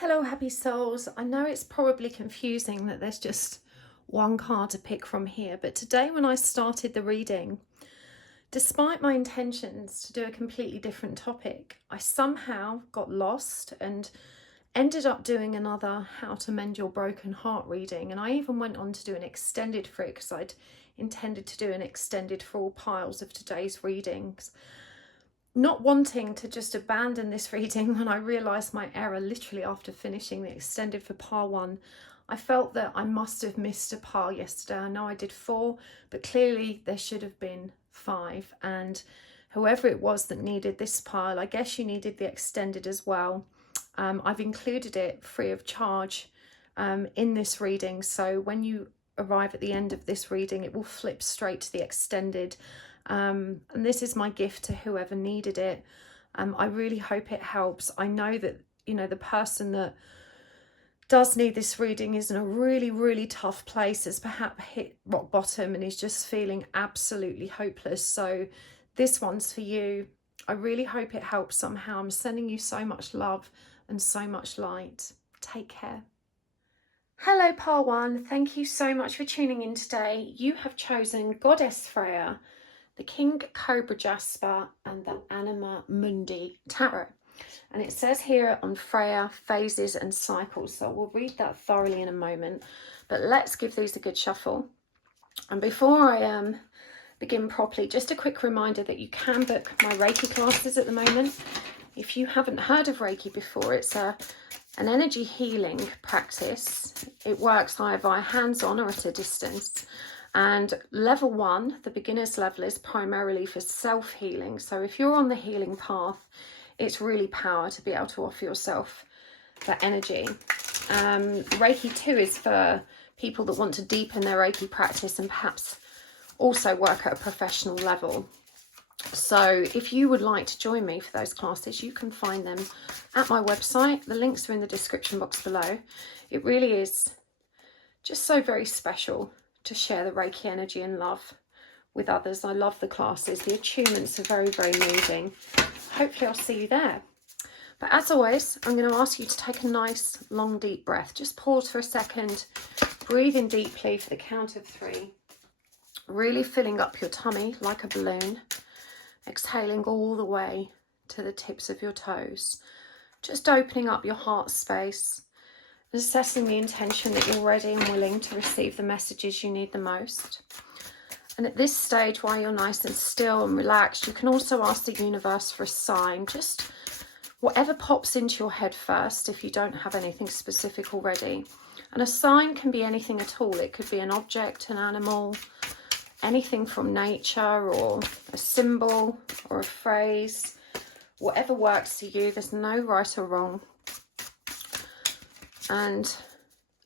Hello, happy souls. I know it's probably confusing that there's just one card to pick from here, but today when I started the reading, despite my intentions to do a completely different topic, I somehow got lost and ended up doing another How to Mend Your Broken Heart reading. And I even went on to do an extended for it because I'd intended to do an extended for all piles of today's readings. Not wanting to just abandon this reading when I realised my error literally after finishing the extended for pile 1, I felt that I must have missed a pile yesterday. I know I did 4, but clearly there should have been 5. And whoever it was that needed this pile, I guess you needed the extended as well. I've included it free of charge in this reading. So when you arrive at the end of this reading, it will flip straight to the extended. And this is my gift to whoever needed it. I really hope it helps. I know that, you know, the person that does need this reading is in a really tough place, has perhaps hit rock bottom and is just feeling absolutely hopeless. So this one's for you. I really hope it helps somehow. I'm sending you so much love and so much light. Take care. Hello, Pile 1. Thank you so much for tuning in today. You have chosen Goddess Freya, the King Cobra Jasper, and the Anima Mundi Tarot. And it says here on Freya, phases and cycles. So we'll read that thoroughly in a moment. But let's give these a good shuffle. And before I begin properly, just a quick reminder that you can book my Reiki classes at the moment. If you haven't heard of Reiki before, it's an energy healing practice. It works either hands-on or at a distance. And level 1, the beginner's level, is primarily for self-healing. So if you're on the healing path, it's really power to be able to offer yourself that energy. Reiki 2 is for people that want to deepen their Reiki practice and perhaps also work at a professional level. So if you would like to join me for those classes, you can find them at my website. The links are in the description box below. It really is just so very special to share the Reiki energy and love with others. I love the classes. The attunements are very moving. Hopefully I'll see you there. But as always, I'm going to ask you to take a nice long deep breath. Just pause for a second, breathe in deeply for the count of 3, really filling up your tummy like a balloon, exhaling all the way to the tips of your toes, just opening up your heart space, assessing the intention that you're ready and willing to receive the messages you need the most. And at this stage, while you're nice and still and relaxed, you can also ask the universe for a sign, just whatever pops into your head first if you don't have anything specific already. And a sign can be anything at all. It could be an object, an animal, anything from nature, or a symbol or a phrase, whatever works for you. There's no right or wrong. And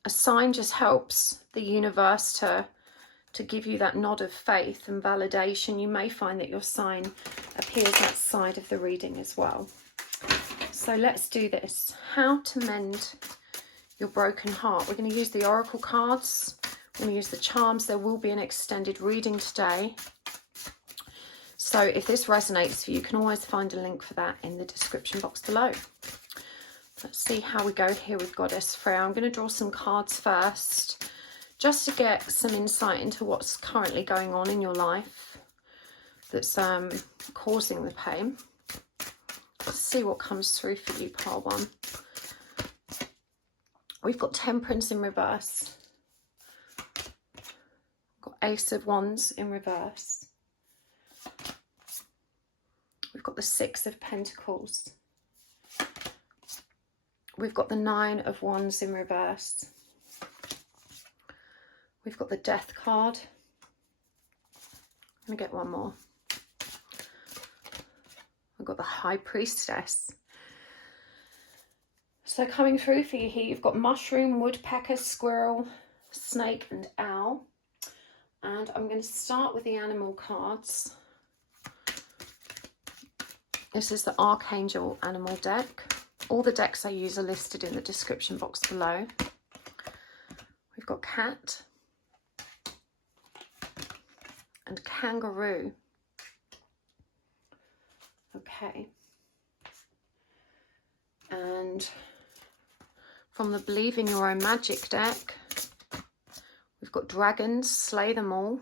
a sign just helps the universe to give you that nod of faith and validation. You may find that your sign appears outside of the reading as well. So let's do this. How to mend your broken heart. We're going to use the oracle cards. We're going to use the charms. There will be an extended reading today. So if this resonates for you, you can always find a link for that in the description box below. Let's see how we go here with Goddess Freya. I'm going to draw some cards first, just to get some insight into what's currently going on in your life that's causing the pain. Let's see what comes through for you, pile 1. We've got Temperance in reverse. We've got Ace of Wands in reverse. We've got the 6 of Pentacles. We've got the 9 of Wands in reverse. We've got the Death card. I'm going to get one more. We've got the High Priestess. So coming through for you here, you've got mushroom, woodpecker, squirrel, snake and owl. And I'm going to start with the animal cards. This is the Archangel animal deck. All the decks I use are listed in the description box below. We've got cat and kangaroo. Okay. And From the Believe in Your Own Magic deck, we've got Dragons, Slay Them All,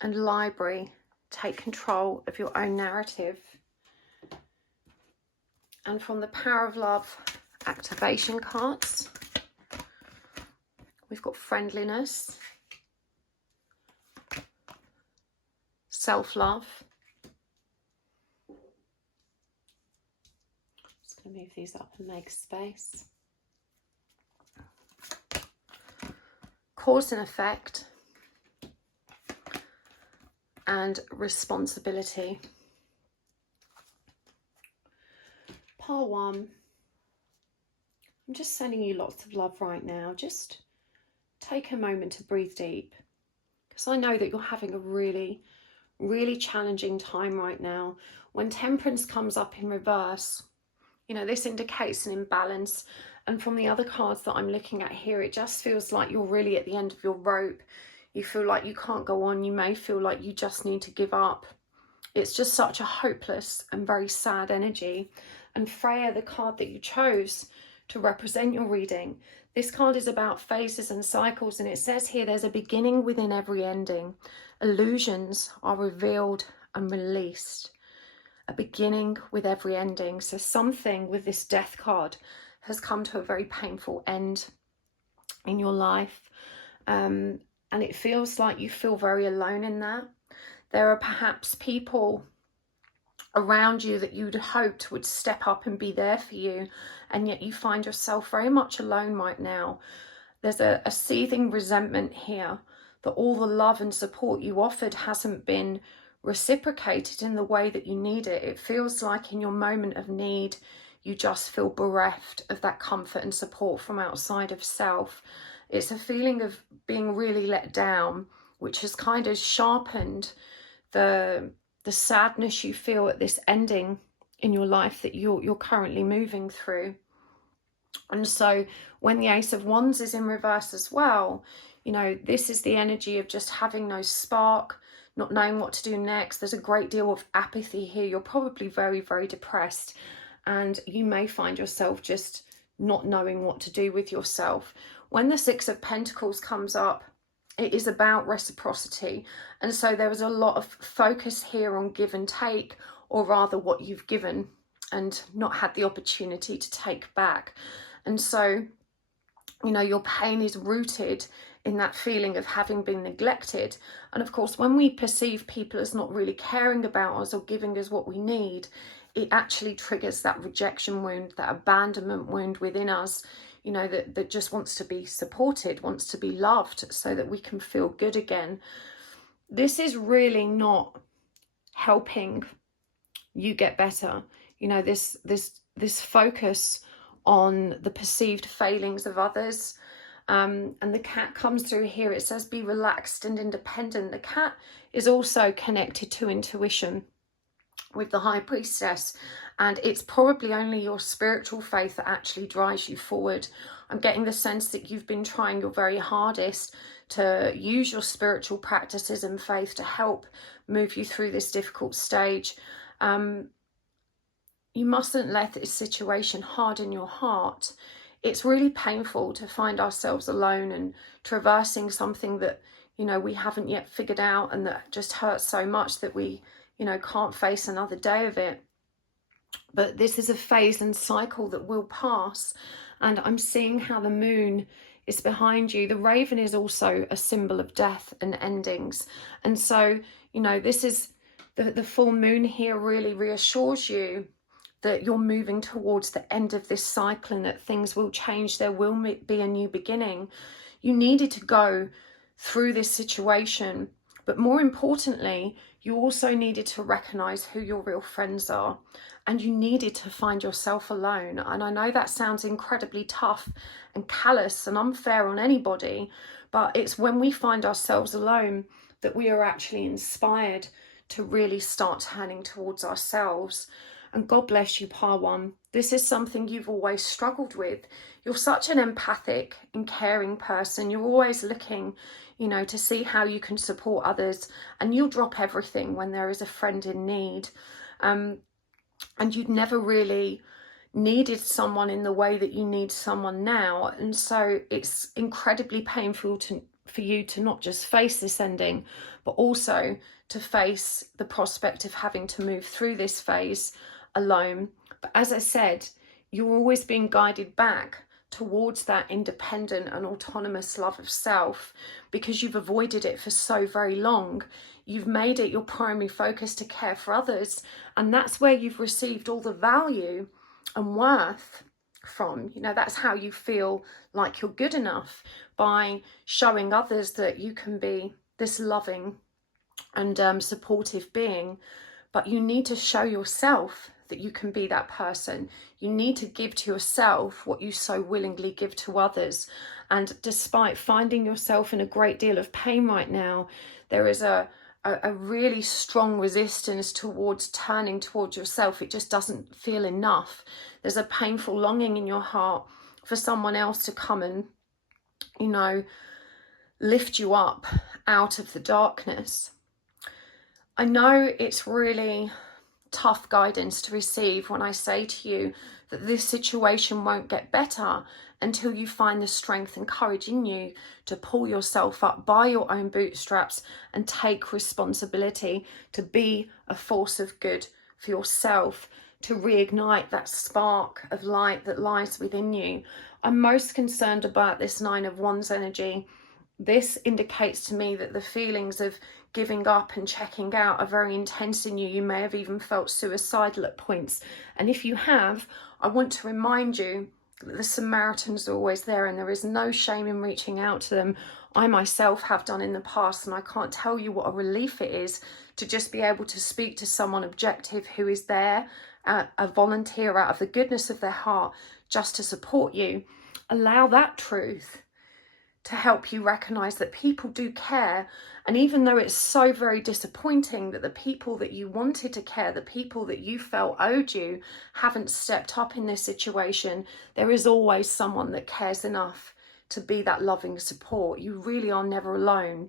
and Library, Take Control of Your Own Narrative. And from the Power of Love activation cards, we've got Friendliness, Self-Love. Just going to move these up and make space. Cause and Effect, and Responsibility. Pile 1, I'm just sending you lots of love right now. Just take a moment to breathe deep, because I know that you're having a really challenging time right now. When Temperance comes up in reverse, you know, this indicates an imbalance. And from the other cards that I'm looking at here, it just feels like you're really at the end of your rope. You feel like you can't go on. You may feel like you just need to give up. It's just such a hopeless and very sad energy. And Freya, the card that you chose to represent your reading, this card is about phases and cycles. And it says here, there's a beginning within every ending. Illusions are revealed and released. A beginning with every ending. So something with this Death card has come to a very painful end in your life. And it feels like you feel very alone in that. There are perhaps people around you that you'd hoped would step up and be there for you, and yet you find yourself very much alone right now. There's a seething resentment here that all the love and support you offered hasn't been reciprocated in the way that you need it. It feels like in your moment of need, you just feel bereft of that comfort and support from outside of self. It's a feeling of being really let down, which has kind of sharpened the sadness you feel at this ending in your life that you're currently moving through. And so when the Ace of Wands is in reverse as well, you know, this is the energy of just having no spark, not knowing what to do next. There's a great deal of apathy here. You're probably very depressed, and you may find yourself just not knowing what to do with yourself. When the Six of Pentacles comes up, it is about reciprocity. And so there was a lot of focus here on give and take, or rather what you've given and not had the opportunity to take back. And so, you know, your pain is rooted in that feeling of having been neglected. And of course, when we perceive people as not really caring about us or giving us what we need, it actually triggers that rejection wound, that abandonment wound within us, you know, that just wants to be supported, wants to be loved so that we can feel good again. This is really not helping you get better. You know, this focus on the perceived failings of others. And the cat comes through here. It says, be relaxed and independent. The cat is also connected to intuition with the High Priestess, and it's probably only your spiritual faith that actually drives you forward. I'm getting the sense that you've been trying your very hardest to use your spiritual practices and faith to help move you through this difficult stage. You mustn't let this situation harden your heart. It's really painful to find ourselves alone and traversing something that, you know, we haven't yet figured out, and that just hurts so much that we, you know, can't face another day of it. But this is a phase and cycle that will pass. And I'm seeing how the moon is behind you. The raven is also a symbol of death and endings. And so, you know, this is the full moon here really reassures you that you're moving towards the end of this cycle and that things will change. There will be a new beginning. You needed to go through this situation, but more importantly, you also needed to recognize who your real friends are, and you needed to find yourself alone. And I know that sounds incredibly tough and callous and unfair on anybody, but it's when we find ourselves alone that we are actually inspired to really start turning towards ourselves. And God bless you, Par One. This is something you've always struggled with. You're such an empathic and caring person. You're always looking, you know, to see how you can support others, and you'll drop everything when there is a friend in need. And you'd never really needed someone in the way that you need someone now. And so it's incredibly painful for you to not just face this ending, but also to face the prospect of having to move through this phase alone. But as I said, you're always being guided back towards that independent and autonomous love of self, because you've avoided it for so very long. You've made it your primary focus to care for others, and that's where you've received all the value and worth from. You know, that's how you feel like you're good enough, by showing others that you can be this loving and supportive being. But you need to show yourself that you can be that person. You need to give to yourself what you so willingly give to others. And despite finding yourself in a great deal of pain right now, there is a really strong resistance towards turning towards yourself. It just doesn't feel enough. There's a painful longing in your heart for someone else to come and, you know, lift you up out of the darkness. I know it's really tough guidance to receive when I say to you that this situation won't get better until you find the strength and courage in you to pull yourself up by your own bootstraps and take responsibility to be a force of good for yourself, to reignite that spark of light that lies within you. I'm most concerned about this Nine of Wands energy. This indicates to me that the feelings of giving up and checking out are very intense in you. You may have even felt suicidal at points. And if you have, I want to remind you that the Samaritans are always there, and there is no shame in reaching out to them. I myself have done in the past, and I can't tell you what a relief it is to just be able to speak to someone objective who is there, a volunteer out of the goodness of their heart, just to support you. Allow that truth to help you recognize that people do care. And even though it's so very disappointing that the people that you wanted to care, the people that you felt owed you, haven't stepped up in this situation, there is always someone that cares enough to be that loving support. You really are never alone.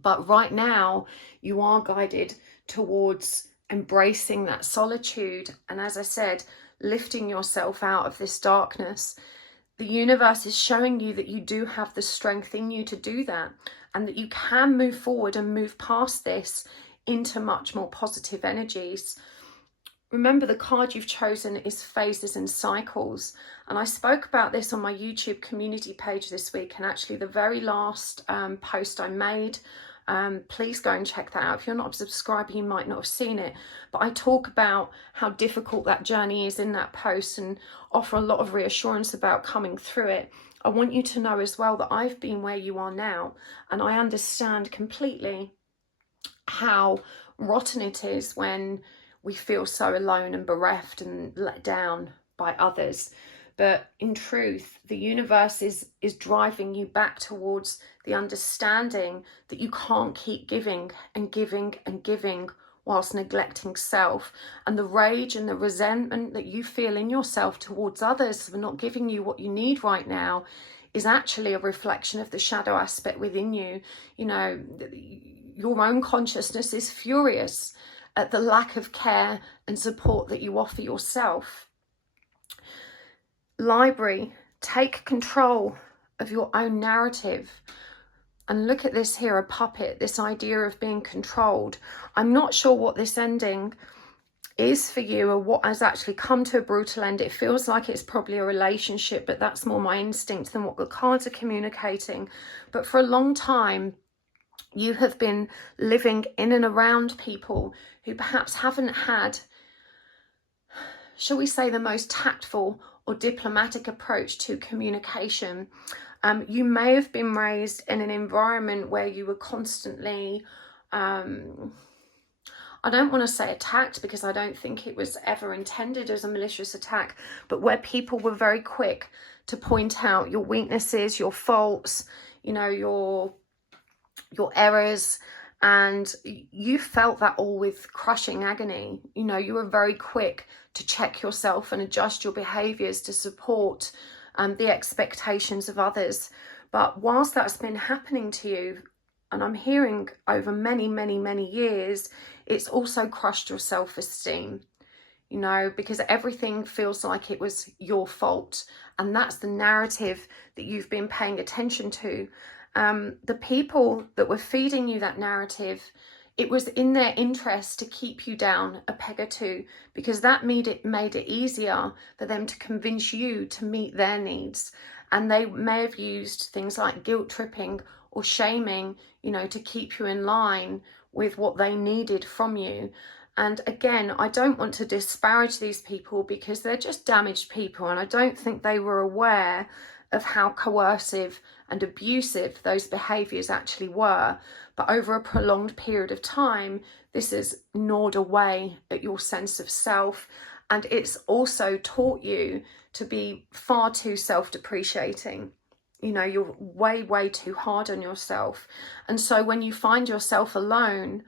But right now, you are guided towards embracing that solitude. And as I said, lifting yourself out of this darkness. The universe is showing you that you do have the strength in you to do that, and that you can move forward and move past this into much more positive energies. Remember, the card you've chosen is phases and cycles. And I spoke about this on my YouTube community page this week, and actually the very last post I made, please go and check that out. If you're not a subscriber, you might not have seen it, but I talk about how difficult that journey is in that post and offer a lot of reassurance about coming through it. I want you to know as well that I've been where you are now, and I understand completely how rotten it is when we feel so alone and bereft and let down by others. But in truth, the universe is driving you back towards the understanding that you can't keep giving and giving and giving whilst neglecting self. And the rage and the resentment that you feel in yourself towards others for not giving you what you need right now is actually a reflection of the shadow aspect within you. You know, your own consciousness is furious at the lack of care and support that you offer yourself. Library, take control of your own narrative. And look at this here, a puppet, this idea of being controlled. I'm not sure what this ending is for you or what has actually come to a brutal end. It feels like it's probably a relationship, but that's more my instinct than what the cards are communicating. But for a long time, you have been living in and around people who perhaps haven't had, shall we say, the most tactful or diplomatic approach to communication. You may have been raised in an environment where you were constantly, I don't want to say attacked, because I don't think it was ever intended as a malicious attack, but where people were very quick to point out your weaknesses, your faults, you know, your errors, and you felt that all with crushing agony. You know, you were very quick to check yourself and adjust your behaviours to support the expectations of others. But whilst that's been happening to you, and I'm hearing over many, many, many years, it's also crushed your self-esteem. you know, because everything feels like it was your fault. And that's the narrative that you've been paying attention to. The people that were feeding you that narrative, it was in their interest to keep you down a peg or two, because that made it easier for them to convince you to meet their needs. And they may have used things like guilt tripping or shaming, you know, to keep you in line with what they needed from you. And again, I don't want to disparage these people, because they're just damaged people, and I don't think they were aware of how coercive and abusive those behaviours actually were. But over a prolonged period of time, this has gnawed away at your sense of self, and it's also taught you to be far too self-depreciating. You know, you're way too hard on yourself. And so when you find yourself alone,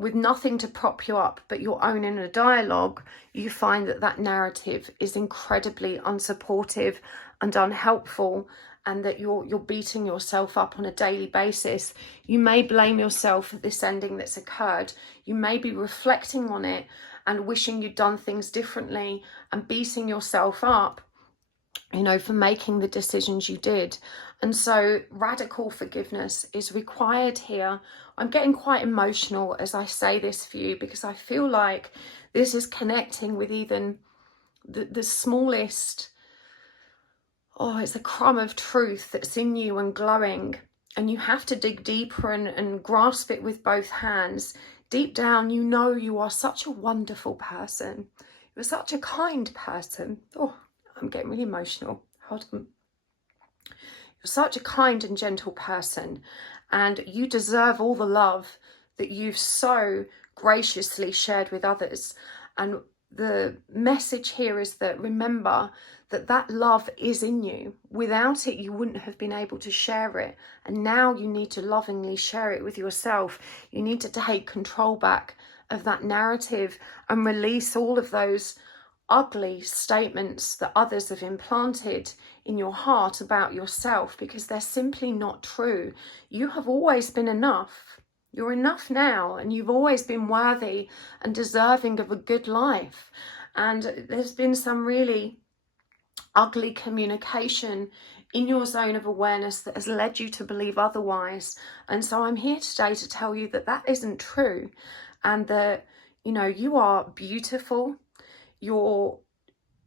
with nothing to prop you up but your own inner dialogue, you find that that narrative is incredibly unsupportive and unhelpful, and that you're beating yourself up on a daily basis. You may blame yourself for this ending that's occurred. You may be reflecting on it and wishing you'd done things differently, and beating yourself up, you know, for making the decisions you did. And so radical forgiveness is required here. I'm getting quite emotional as I say this for you, because I feel like this is connecting with even the smallest, it's a crumb of truth that's in you and glowing. And you have to dig deeper and grasp it with both hands. Deep down, you know you are such a wonderful person. You're such a kind person. I'm getting really emotional. Hold on. You're such a kind and gentle person, and you deserve all the love that you've so graciously shared with others. And the message here is that, remember that that love is in you. Without it, you wouldn't have been able to share it. And now you need to lovingly share it with yourself. You need to take control back of that narrative and release all of those ugly statements that others have implanted in your heart about yourself, because they're simply not true. You have always been enough. You're enough now, and you've always been worthy and deserving of a good life. And there's been some really ugly communication in your zone of awareness that has led you to believe otherwise. And so I'm here today to tell you that that isn't true, and that, you know, you are beautiful. You're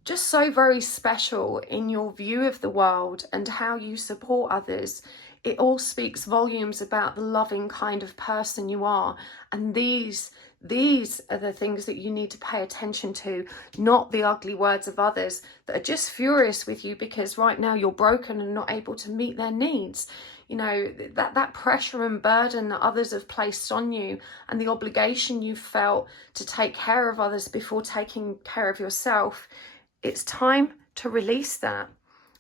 just so very special in your view of the world and how you support others. It all speaks volumes about the loving kind of person you are. And these are the things that you need to pay attention to, not the ugly words of others that are just furious with you because right now you're broken and not able to meet their needs. You know, that pressure and burden that others have placed on you, and the obligation you felt to take care of others before taking care of yourself. It's time to release that.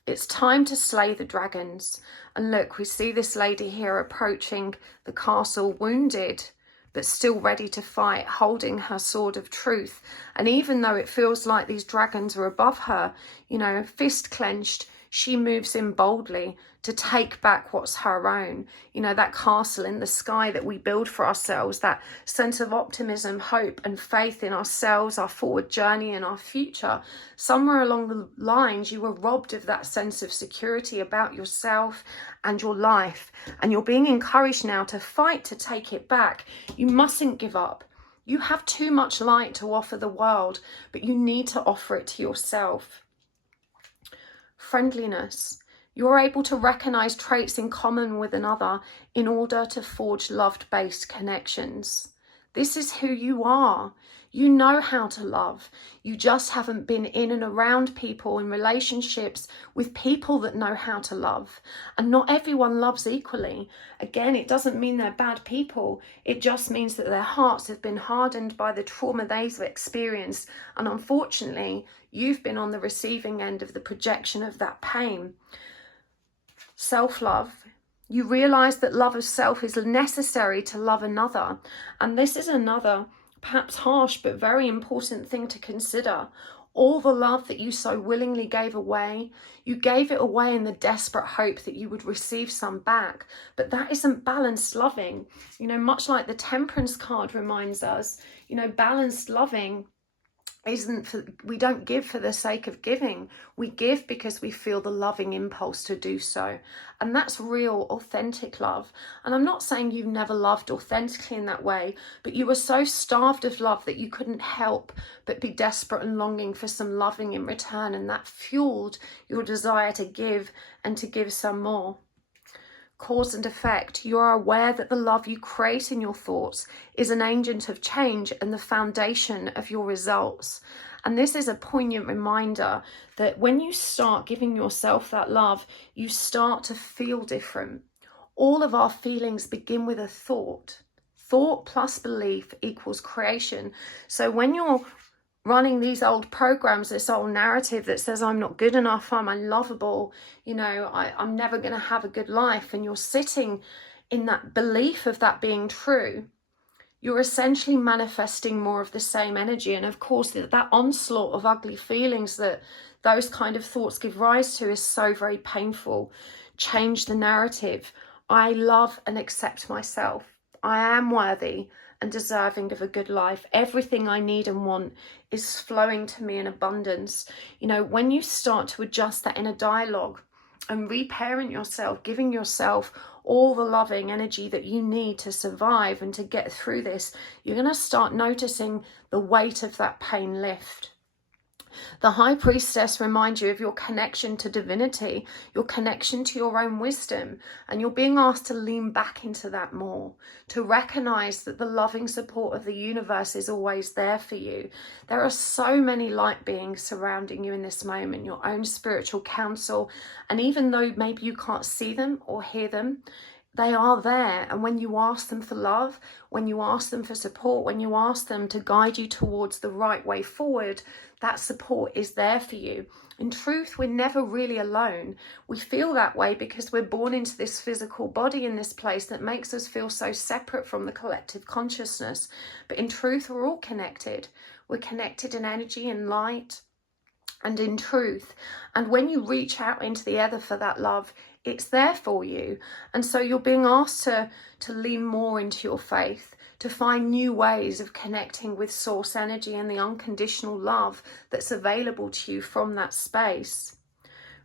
It's time to slay the dragons. And look, we see this lady here approaching the castle, wounded, but still ready to fight, holding her sword of truth. And even though it feels like these dragons are above her, you know, fist clenched, she moves in boldly to take back what's her own. You know, that castle in the sky that we build for ourselves, that sense of optimism, hope and faith in ourselves, our forward journey and our future. Somewhere along the lines, you were robbed of that sense of security about yourself and your life. And you're being encouraged now to fight to take it back. You mustn't give up. You have too much light to offer the world, but you need to offer it to yourself. Friendliness. You're able to recognize traits in common with another in order to forge love-based connections. This is who you are. You know how to love. You just haven't been in and around people in relationships with people that know how to love. And not everyone loves equally. Again, it doesn't mean they're bad people. It just means that their hearts have been hardened by the trauma they've experienced. And unfortunately, you've been on the receiving end of the projection of that pain. Self-love. You realize that love of self is necessary to love another. And this is another perhaps harsh but very important thing to consider. All the love that you so willingly gave away, you gave it away in the desperate hope that you would receive some back. But that isn't balanced loving. You know, much like the Temperance card reminds us, you know, balanced loving we don't give for the sake of giving. We give because we feel the loving impulse to do so. And that's real, authentic love. And I'm not saying you've never loved authentically in that way, but you were so starved of love that you couldn't help but be desperate and longing for some loving in return. And that fueled your desire to give and to give some more. Cause and effect. You are aware that the love you create in your thoughts is an agent of change and the foundation of your results. And this is a poignant reminder that when you start giving yourself that love, you start to feel different. All of our feelings begin with a thought. Thought plus belief equals creation. So when you're running these old programs, this old narrative that says I'm not good enough, I'm unlovable, you know, I'm never going to have a good life, and you're sitting in that belief of that being true, you're essentially manifesting more of the same energy. And of course, that onslaught of ugly feelings that those kind of thoughts give rise to is so very painful. Change the narrative. I love and accept myself. I am worthy and deserving of a good life. Everything I need and want is flowing to me in abundance. You know, when you start to adjust that inner dialogue and reparent yourself, giving yourself all the loving energy that you need to survive and to get through this, you're going to start noticing the weight of that pain lift. The High Priestess reminds you of your connection to divinity, your connection to your own wisdom, and you're being asked to lean back into that more, to recognize that the loving support of the universe is always there for you. There are so many light beings surrounding you in this moment, your own spiritual counsel, and even though maybe you can't see them or hear them, they are there. And when you ask them for love, when you ask them for support, when you ask them to guide you towards the right way forward, that support is there for you. In truth, we're never really alone. We feel that way because we're born into this physical body in this place that makes us feel so separate from the collective consciousness. But in truth, we're all connected. We're connected in energy and light and in truth. And when you reach out into the ether for that love, it's there for you. And so you're being asked to lean more into your faith, to find new ways of connecting with source energy and the unconditional love that's available to you from that space.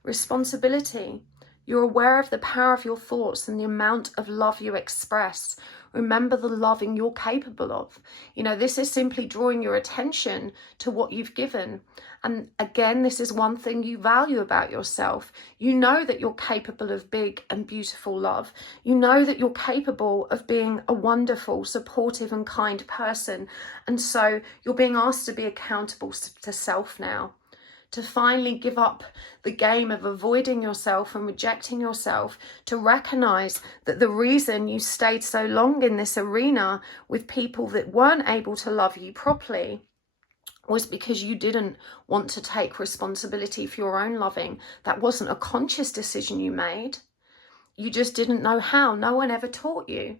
Responsibility. You're aware of the power of your thoughts and the amount of love you express. Remember the loving you're capable of. You know, this is simply drawing your attention to what you've given. And again, this is one thing you value about yourself. You know that you're capable of big and beautiful love. You know that you're capable of being a wonderful, supportive and kind person. And so you're being asked to be accountable to self now. To finally give up the game of avoiding yourself and rejecting yourself, to recognize that the reason you stayed so long in this arena with people that weren't able to love you properly was because you didn't want to take responsibility for your own loving. That wasn't a conscious decision you made. You just didn't know how. No one ever taught you.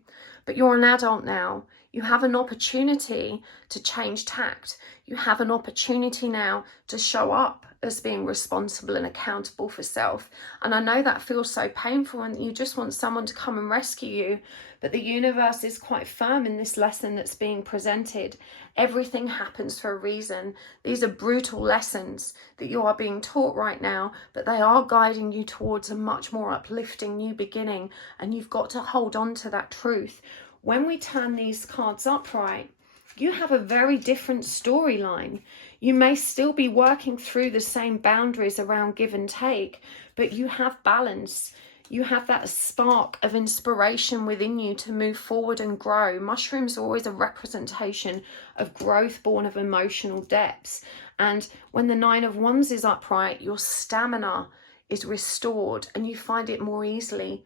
But you're an adult now. You have an opportunity to change tact. You have an opportunity now to show up as being responsible and accountable for self. And I know that feels so painful and you just want someone to come and rescue you. But the universe is quite firm in this lesson that's being presented. Everything happens for a reason. These are brutal lessons that you are being taught right now, but they are guiding you towards a much more uplifting new beginning. And you've got to hold on to that truth. When we turn these cards upright, you have a very different storyline. You may still be working through the same boundaries around give and take, but you have balance. You have that spark of inspiration within you to move forward and grow. Mushrooms are always a representation of growth born of emotional depths. And when the Nine of Wands is upright, your stamina is restored and you find it more easy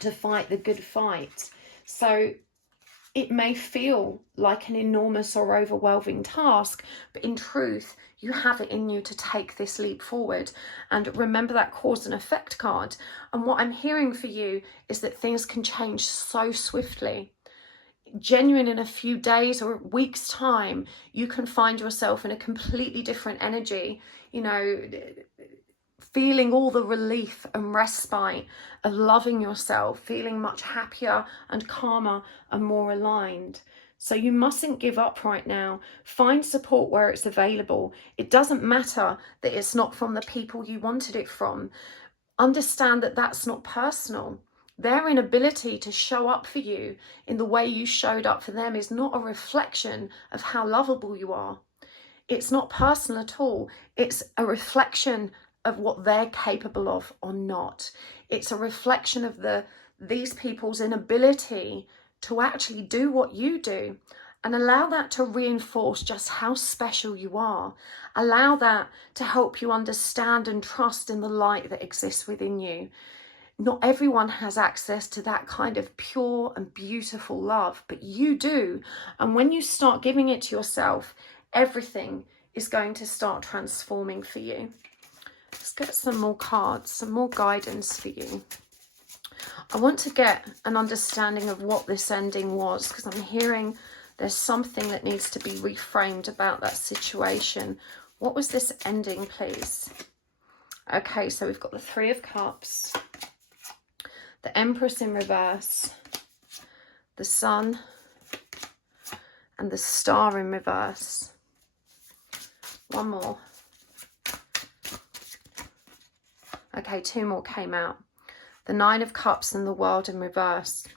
to fight the good fight. So it may feel like an enormous or overwhelming task, but in truth, you have it in you to take this leap forward. And remember that cause and effect card. And what I'm hearing for you is that things can change so swiftly. Genuine, in a few days or weeks' time, you can find yourself in a completely different energy, you know, feeling all the relief and respite of loving yourself, feeling much happier and calmer and more aligned. So you mustn't give up right now. Find support where it's available. It doesn't matter that it's not from the people you wanted it from. Understand that that's not personal. Their inability to show up for you in the way you showed up for them is not a reflection of how lovable you are. It's not personal at all. It's a reflection of what they're capable of or not. It's a reflection of these people's inability to actually do what you do, and allow that to reinforce just how special you are. Allow that to help you understand and trust in the light that exists within you. Not everyone has access to that kind of pure and beautiful love, but you do. And when you start giving it to yourself, everything is going to start transforming for you. Let's get some more cards, some more guidance for you. I want to get an understanding of what this ending was, because I'm hearing there's something that needs to be reframed about that situation. What was this ending, please? Okay, so we've got the Three of Cups, the Empress in reverse, the Sun, and the Star in reverse. One more. Okay, two more came out. The Nine of Cups and the World in reverse.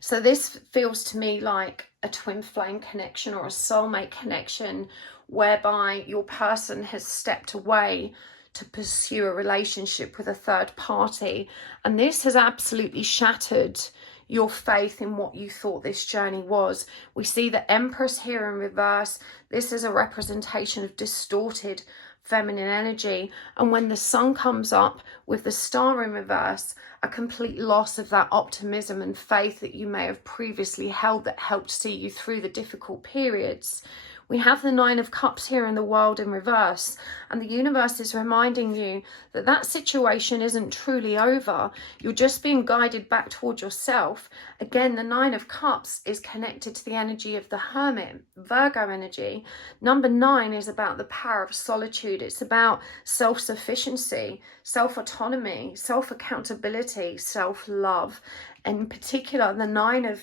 So this feels to me like a twin flame connection or a soulmate connection, whereby your person has stepped away to pursue a relationship with a third party. And this has absolutely shattered your faith in what you thought this journey was. We see the Empress here in reverse. This is a representation of distorted feminine energy, and when the Sun comes up with the Star in reverse, a complete loss of that optimism and faith that you may have previously held that helped see you through the difficult periods. We have the Nine of Cups here in the World in reverse, and the universe is reminding you that that situation isn't truly over. You're just being guided back towards yourself. Again, the Nine of Cups is connected to the energy of the Hermit, Virgo energy. Number 9 is about the power of solitude. It's about self-sufficiency, self-autonomy, self-accountability, self-love. In particular, the Nine of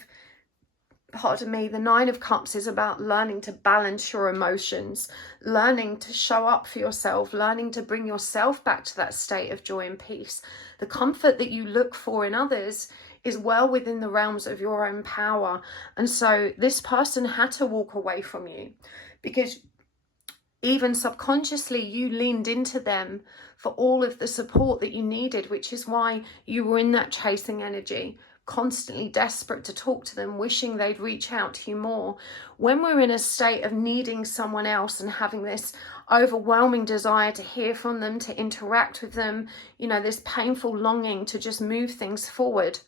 Cups is about learning to balance your emotions, learning to show up for yourself, learning to bring yourself back to that state of joy and peace. The comfort that you look for in others is well within the realms of your own power. And so this person had to walk away from you because even subconsciously you leaned into them for all of the support that you needed, which is why you were in that chasing energy, constantly desperate to talk to them, wishing they'd reach out to you more. When we're in a state of needing someone else and having this overwhelming desire to hear from them, to interact with them, you know, this painful longing to just move things forward,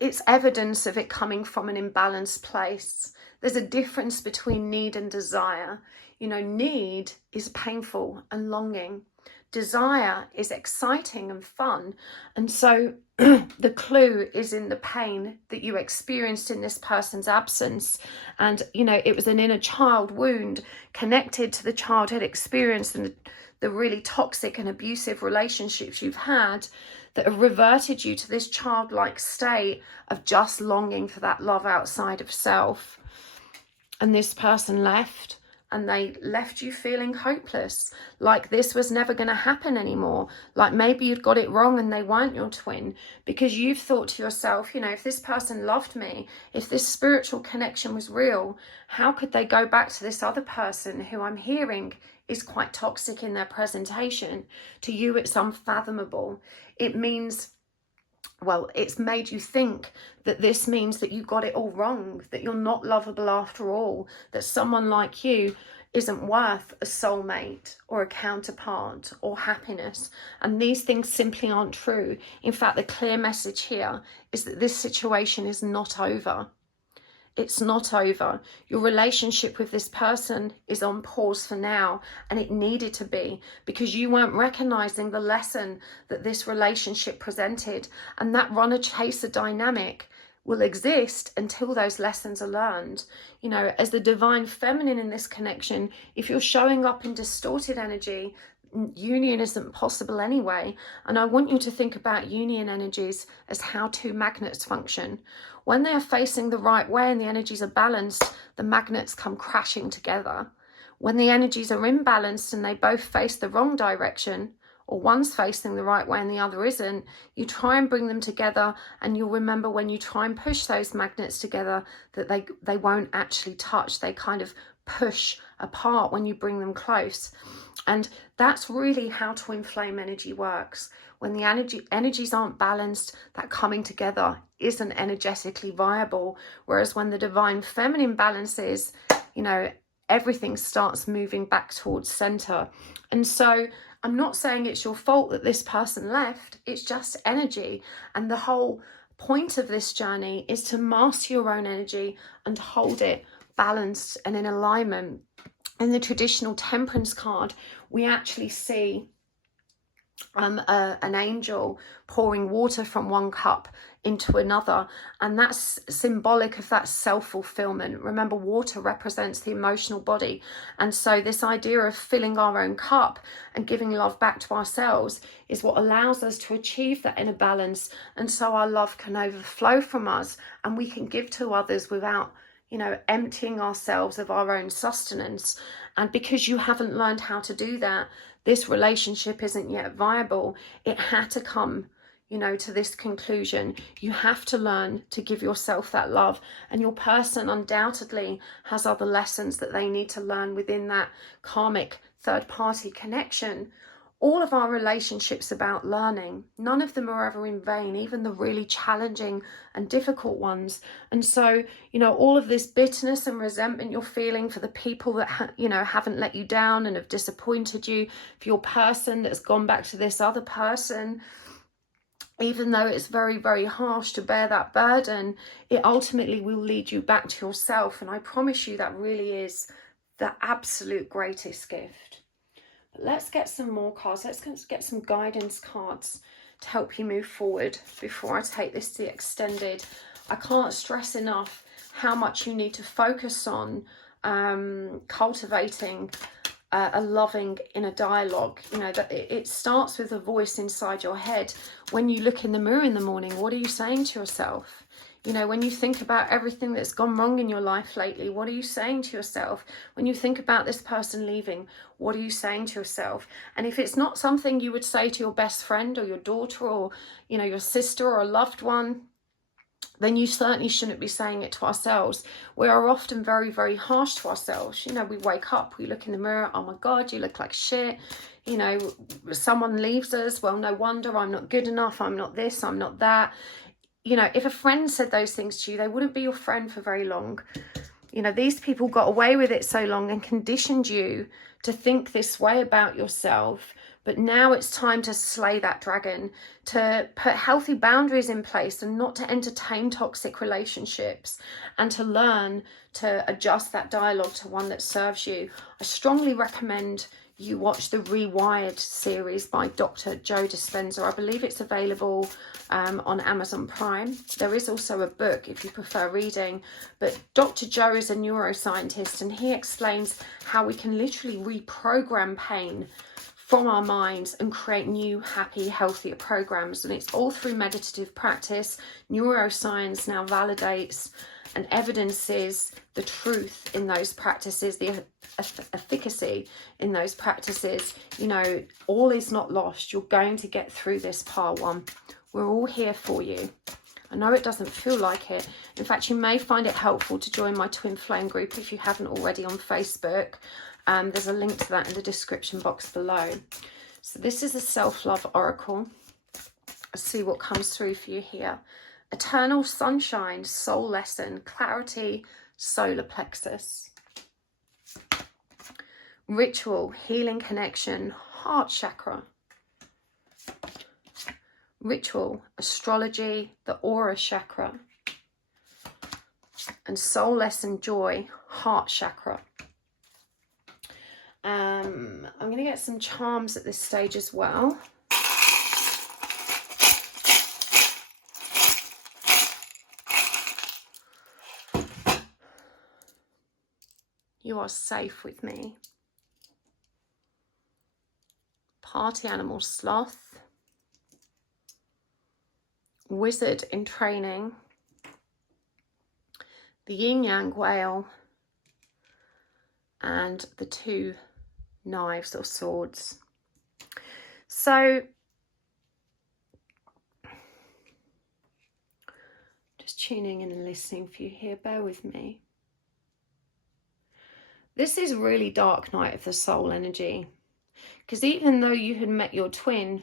it's evidence of it coming from an imbalanced place. There's a difference between need and desire. You know, need is painful and longing. Desire is exciting and fun. And so the clue is in the pain that you experienced in this person's absence. And, you know, it was an inner child wound connected to the childhood experience and the really toxic and abusive relationships you've had that have reverted you to this childlike state of just longing for that love outside of self. And this person left, and they left you feeling hopeless, like this was never going to happen anymore, like maybe you'd got it wrong and they weren't your twin, because you've thought to yourself, you know, if this person loved me, if this spiritual connection was real, how could they go back to this other person who I'm hearing is quite toxic in their presentation? To you, it's unfathomable. It means, well, it's made you think that this means that you got it all wrong, that you're not lovable after all, that someone like you isn't worth a soulmate or a counterpart or happiness. And these things simply aren't true. In fact, the clear message here is that this situation is not over. It's not over. Your relationship with this person is on pause for now, and it needed to be, because you weren't recognizing the lesson that this relationship presented, and that runner-chaser dynamic will exist until those lessons are learned. You know, as the divine feminine in this connection, if you're showing up in distorted energy, union isn't possible anyway. And I want you to think about union energies as how two magnets function. When they are facing the right way and the energies are balanced, the magnets come crashing together. When the energies are imbalanced and they both face the wrong direction, or one's facing the right way and the other isn't, you try and bring them together, and you'll remember when you try and push those magnets together that they won't actually touch. They kind of push apart when you bring them close. And that's really how twin flame energy works. When the energies aren't balanced, that coming together isn't energetically viable. Whereas when the divine feminine balances, you know, everything starts moving back towards center. And so I'm not saying it's your fault that this person left. It's just energy. And the whole point of this journey is to master your own energy and hold it balanced and in alignment. In the traditional temperance card, we actually see an angel pouring water from one cup into another, and that's symbolic of that self-fulfillment. Remember, water represents the emotional body, and so this idea of filling our own cup and giving love back to ourselves is what allows us to achieve that inner balance, and so our love can overflow from us and we can give to others without, you know, emptying ourselves of our own sustenance. And because you haven't learned how to do that, this relationship isn't yet viable. It had to come, you know, to this conclusion. You have to learn to give yourself that love, and your person undoubtedly has other lessons that they need to learn within that karmic third-party connection. All of our relationships about learning. None of them are ever in vain, even the really challenging and difficult ones. And so, you know, all of this bitterness and resentment you're feeling for the people that, you know, haven't let you down and have disappointed you, for your person that's gone back to this other person, even though it's very, very harsh to bear that burden, it ultimately will lead you back to yourself. And I promise you that really is the absolute greatest gift. Let's get some more cards. Let's get some guidance cards to help you move forward before I take this to the extended. I can't stress enough how much you need to focus on cultivating a loving inner dialogue. You know, that it starts with a voice inside your head. When you look in the mirror in the morning, what are you saying to yourself? You know, when you think about everything that's gone wrong in your life lately, what are you saying to yourself? When you think about this person leaving, what are you saying to yourself? And if it's not something you would say to your best friend or your daughter or, you know, your sister or a loved one, then you certainly shouldn't be saying it to ourselves. We are often very, very harsh to ourselves. You know, we wake up, we look in the mirror, oh my God, you look like shit. You know, someone leaves us, well, no wonder, I'm not good enough, I'm not this, I'm not that. You know, if a friend said those things to you, they wouldn't be your friend for very long. You know, these people got away with it so long and conditioned you to think this way about yourself. But now it's time to slay that dragon, to put healthy boundaries in place and not to entertain toxic relationships, and to learn to adjust that dialogue to one that serves you. I strongly recommend you watch the Rewired series by Dr. Joe Dispenza. I believe it's available on Amazon Prime. There is also a book if you prefer reading, but Dr. Joe is a neuroscientist, and he explains how we can literally reprogram pain from our minds and create new, happy, healthier programs. And it's all through meditative practice. Neuroscience now validates and evidences the truth in those practices, the efficacy in those practices. You know, all is not lost. You're going to get through this, part one. We're all here for you. I know it doesn't feel like it. In fact, you may find it helpful to join my Twin Flame group if you haven't already on Facebook. There's a link to that in the description box below. So this is a self-love oracle. Let's see what comes through for you here. Eternal sunshine, soul lesson, clarity, solar plexus. Ritual, healing connection, heart chakra. Ritual, astrology, the aura chakra. And soul lesson, joy, heart chakra. I'm going to get some charms at this stage as well. You are safe with me. party animal sloth, wizard in training, the yin yang whale, and the 2 knives or swords. So just tuning in and listening for you here, bear with me. This is really dark night of the soul energy, because even though you had met your twin,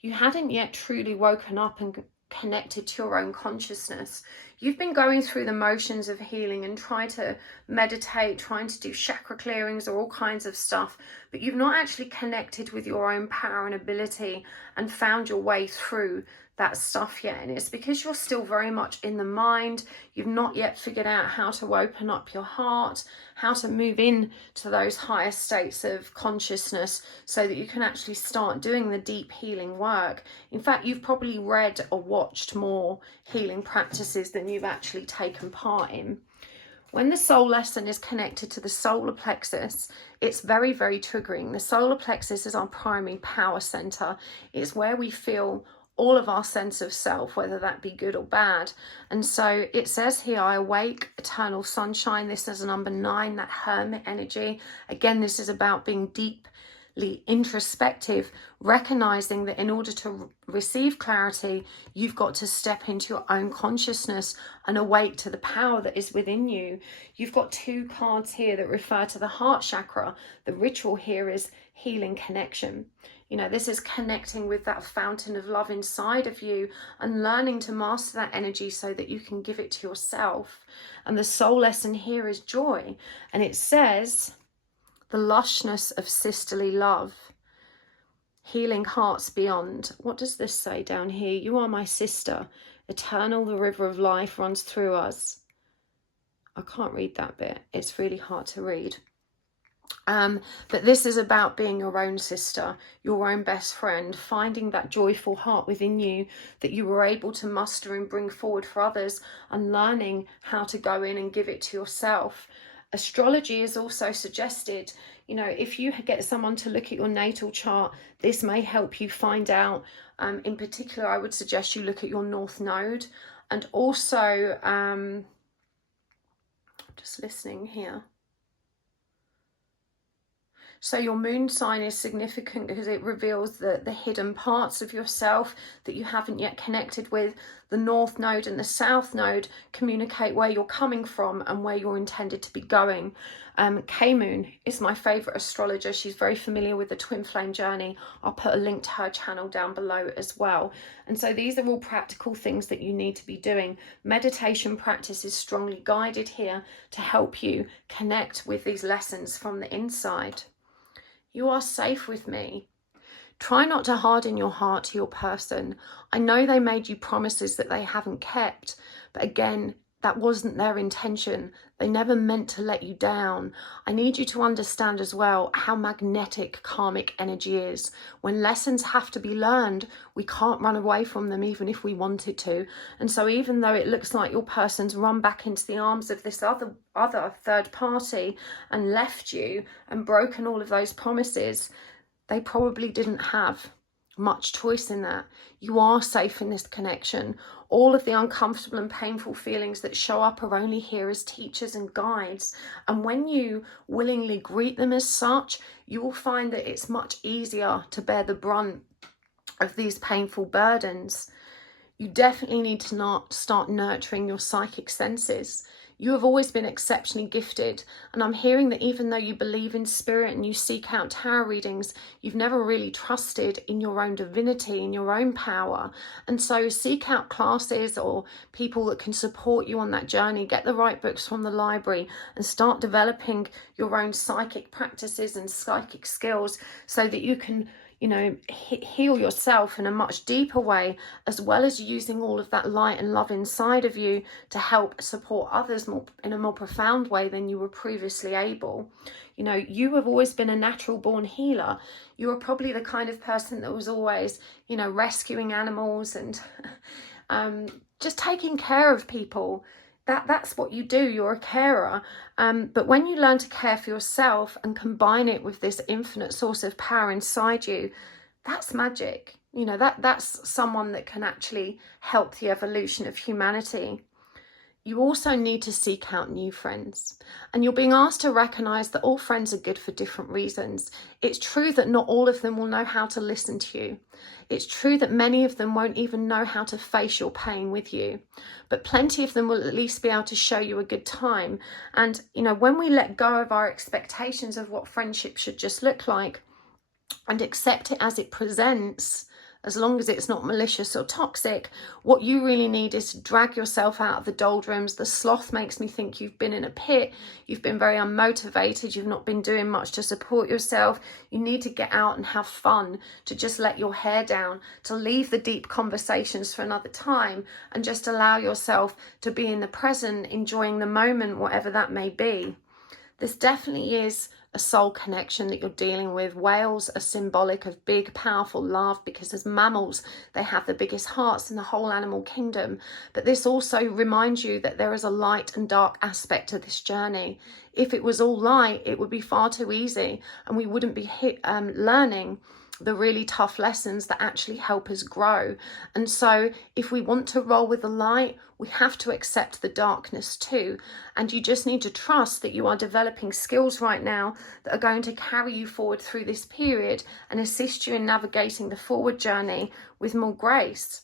you hadn't yet truly woken up and connected to your own consciousness. You've been going through the motions of healing and trying to meditate, trying to do chakra clearings or all kinds of stuff, but you've not actually connected with your own power and ability and found your way through that stuff yet. And it's because you're still very much in the mind. You've not yet figured out how to open up your heart, how to move in to those higher states of consciousness so that you can actually start doing the deep healing work. In fact, you've probably read or watched more healing practices than you've actually taken part in. When the soul lesson is connected to the solar plexus, it's very, very triggering. The solar plexus is our primary power center. It's where we feel all of our sense of self, whether that be good or bad. And so it says here, I awake, eternal sunshine. This is number 9, that hermit energy. Again, this is about being deeply introspective, recognizing that in order to receive clarity, you've got to step into your own consciousness and awake to the power that is within you. You've got 2 cards here that refer to the heart chakra. The ritual here is healing connection. You know, this is connecting with that fountain of love inside of you and learning to master that energy so that you can give it to yourself. And the soul lesson here is joy. And it says, the lushness of sisterly love, healing hearts beyond. What does this say down here? You are my sister. Eternal, the river of life runs through us. I can't read that bit. It's really hard to read. But this is about being your own sister, your own best friend, finding that joyful heart within you that you were able to muster and bring forward for others, and learning how to go in and give it to yourself. Astrology is also suggested. You know, if you get someone to look at your natal chart, this may help you find out. In particular, I would suggest you look at your North Node, and also, just listening here. So your moon sign is significant because it reveals the hidden parts of yourself that you haven't yet connected with. The North Node and the South Node communicate where you're coming from and where you're intended to be going. K-Moon is my favourite astrologer. She's very familiar with the Twin Flame journey. I'll put a link to her channel down below as well. And so these are all practical things that you need to be doing. Meditation practice is strongly guided here to help you connect with these lessons from the inside. You are safe with me. Try not to harden your heart to your person. I know they made you promises that they haven't kept, but again, that wasn't their intention. They never meant to let you down. I need you to understand as well how magnetic karmic energy is. When lessons have to be learned, we can't run away from them even if we wanted to. And so even though it looks like your person's run back into the arms of this other third party and left you and broken all of those promises, they probably didn't have much choice in that. You are safe in this connection. All of the uncomfortable and painful feelings that show up are only here as teachers and guides. And when you willingly greet them as such, you will find that it's much easier to bear the brunt of these painful burdens. You definitely need to not start nurturing your psychic senses. You have always been exceptionally gifted, and I'm hearing that even though you believe in spirit and you seek out tarot readings, you've never really trusted in your own divinity, in your own power. And so seek out classes or people that can support you on that journey. Get the right books from the library and start developing your own psychic practices and psychic skills so that you can, you know, heal yourself in a much deeper way, as well as using all of that light and love inside of you to help support others more in a more profound way than you were previously able. You know, you have always been a natural born healer. You were probably the kind of person that was always, you know, rescuing animals and just taking care of people. that's what you do. You're a carer. But when you learn to care for yourself and combine it with this infinite source of power inside you, that's magic. You know, that's someone that can actually help the evolution of humanity. You also need to seek out new friends, and you're being asked to recognize that all friends are good for different reasons. It's true that not all of them will know how to listen to you. It's true that many of them won't even know how to face your pain with you, but plenty of them will at least be able to show you a good time. And, you know, when we let go of our expectations of what friendship should just look like and accept it as it presents, as long as it's not malicious or toxic, what you really need is to drag yourself out of the doldrums. The sloth makes me think you've been in a pit, you've been very unmotivated, you've not been doing much to support yourself. You need to get out and have fun, to just let your hair down, to leave the deep conversations for another time and just allow yourself to be in the present, enjoying the moment, whatever that may be. This definitely is a soul connection that you're dealing with. Whales are symbolic of big, powerful love, because as mammals, they have the biggest hearts in the whole animal kingdom. But this also reminds you that there is a light and dark aspect to this journey. If it was all light, it would be far too easy, and we wouldn't be learning the really tough lessons that actually help us grow. And so if we want to roll with the light, we have to accept the darkness too. And you just need to trust that you are developing skills right now that are going to carry you forward through this period and assist you in navigating the forward journey with more grace.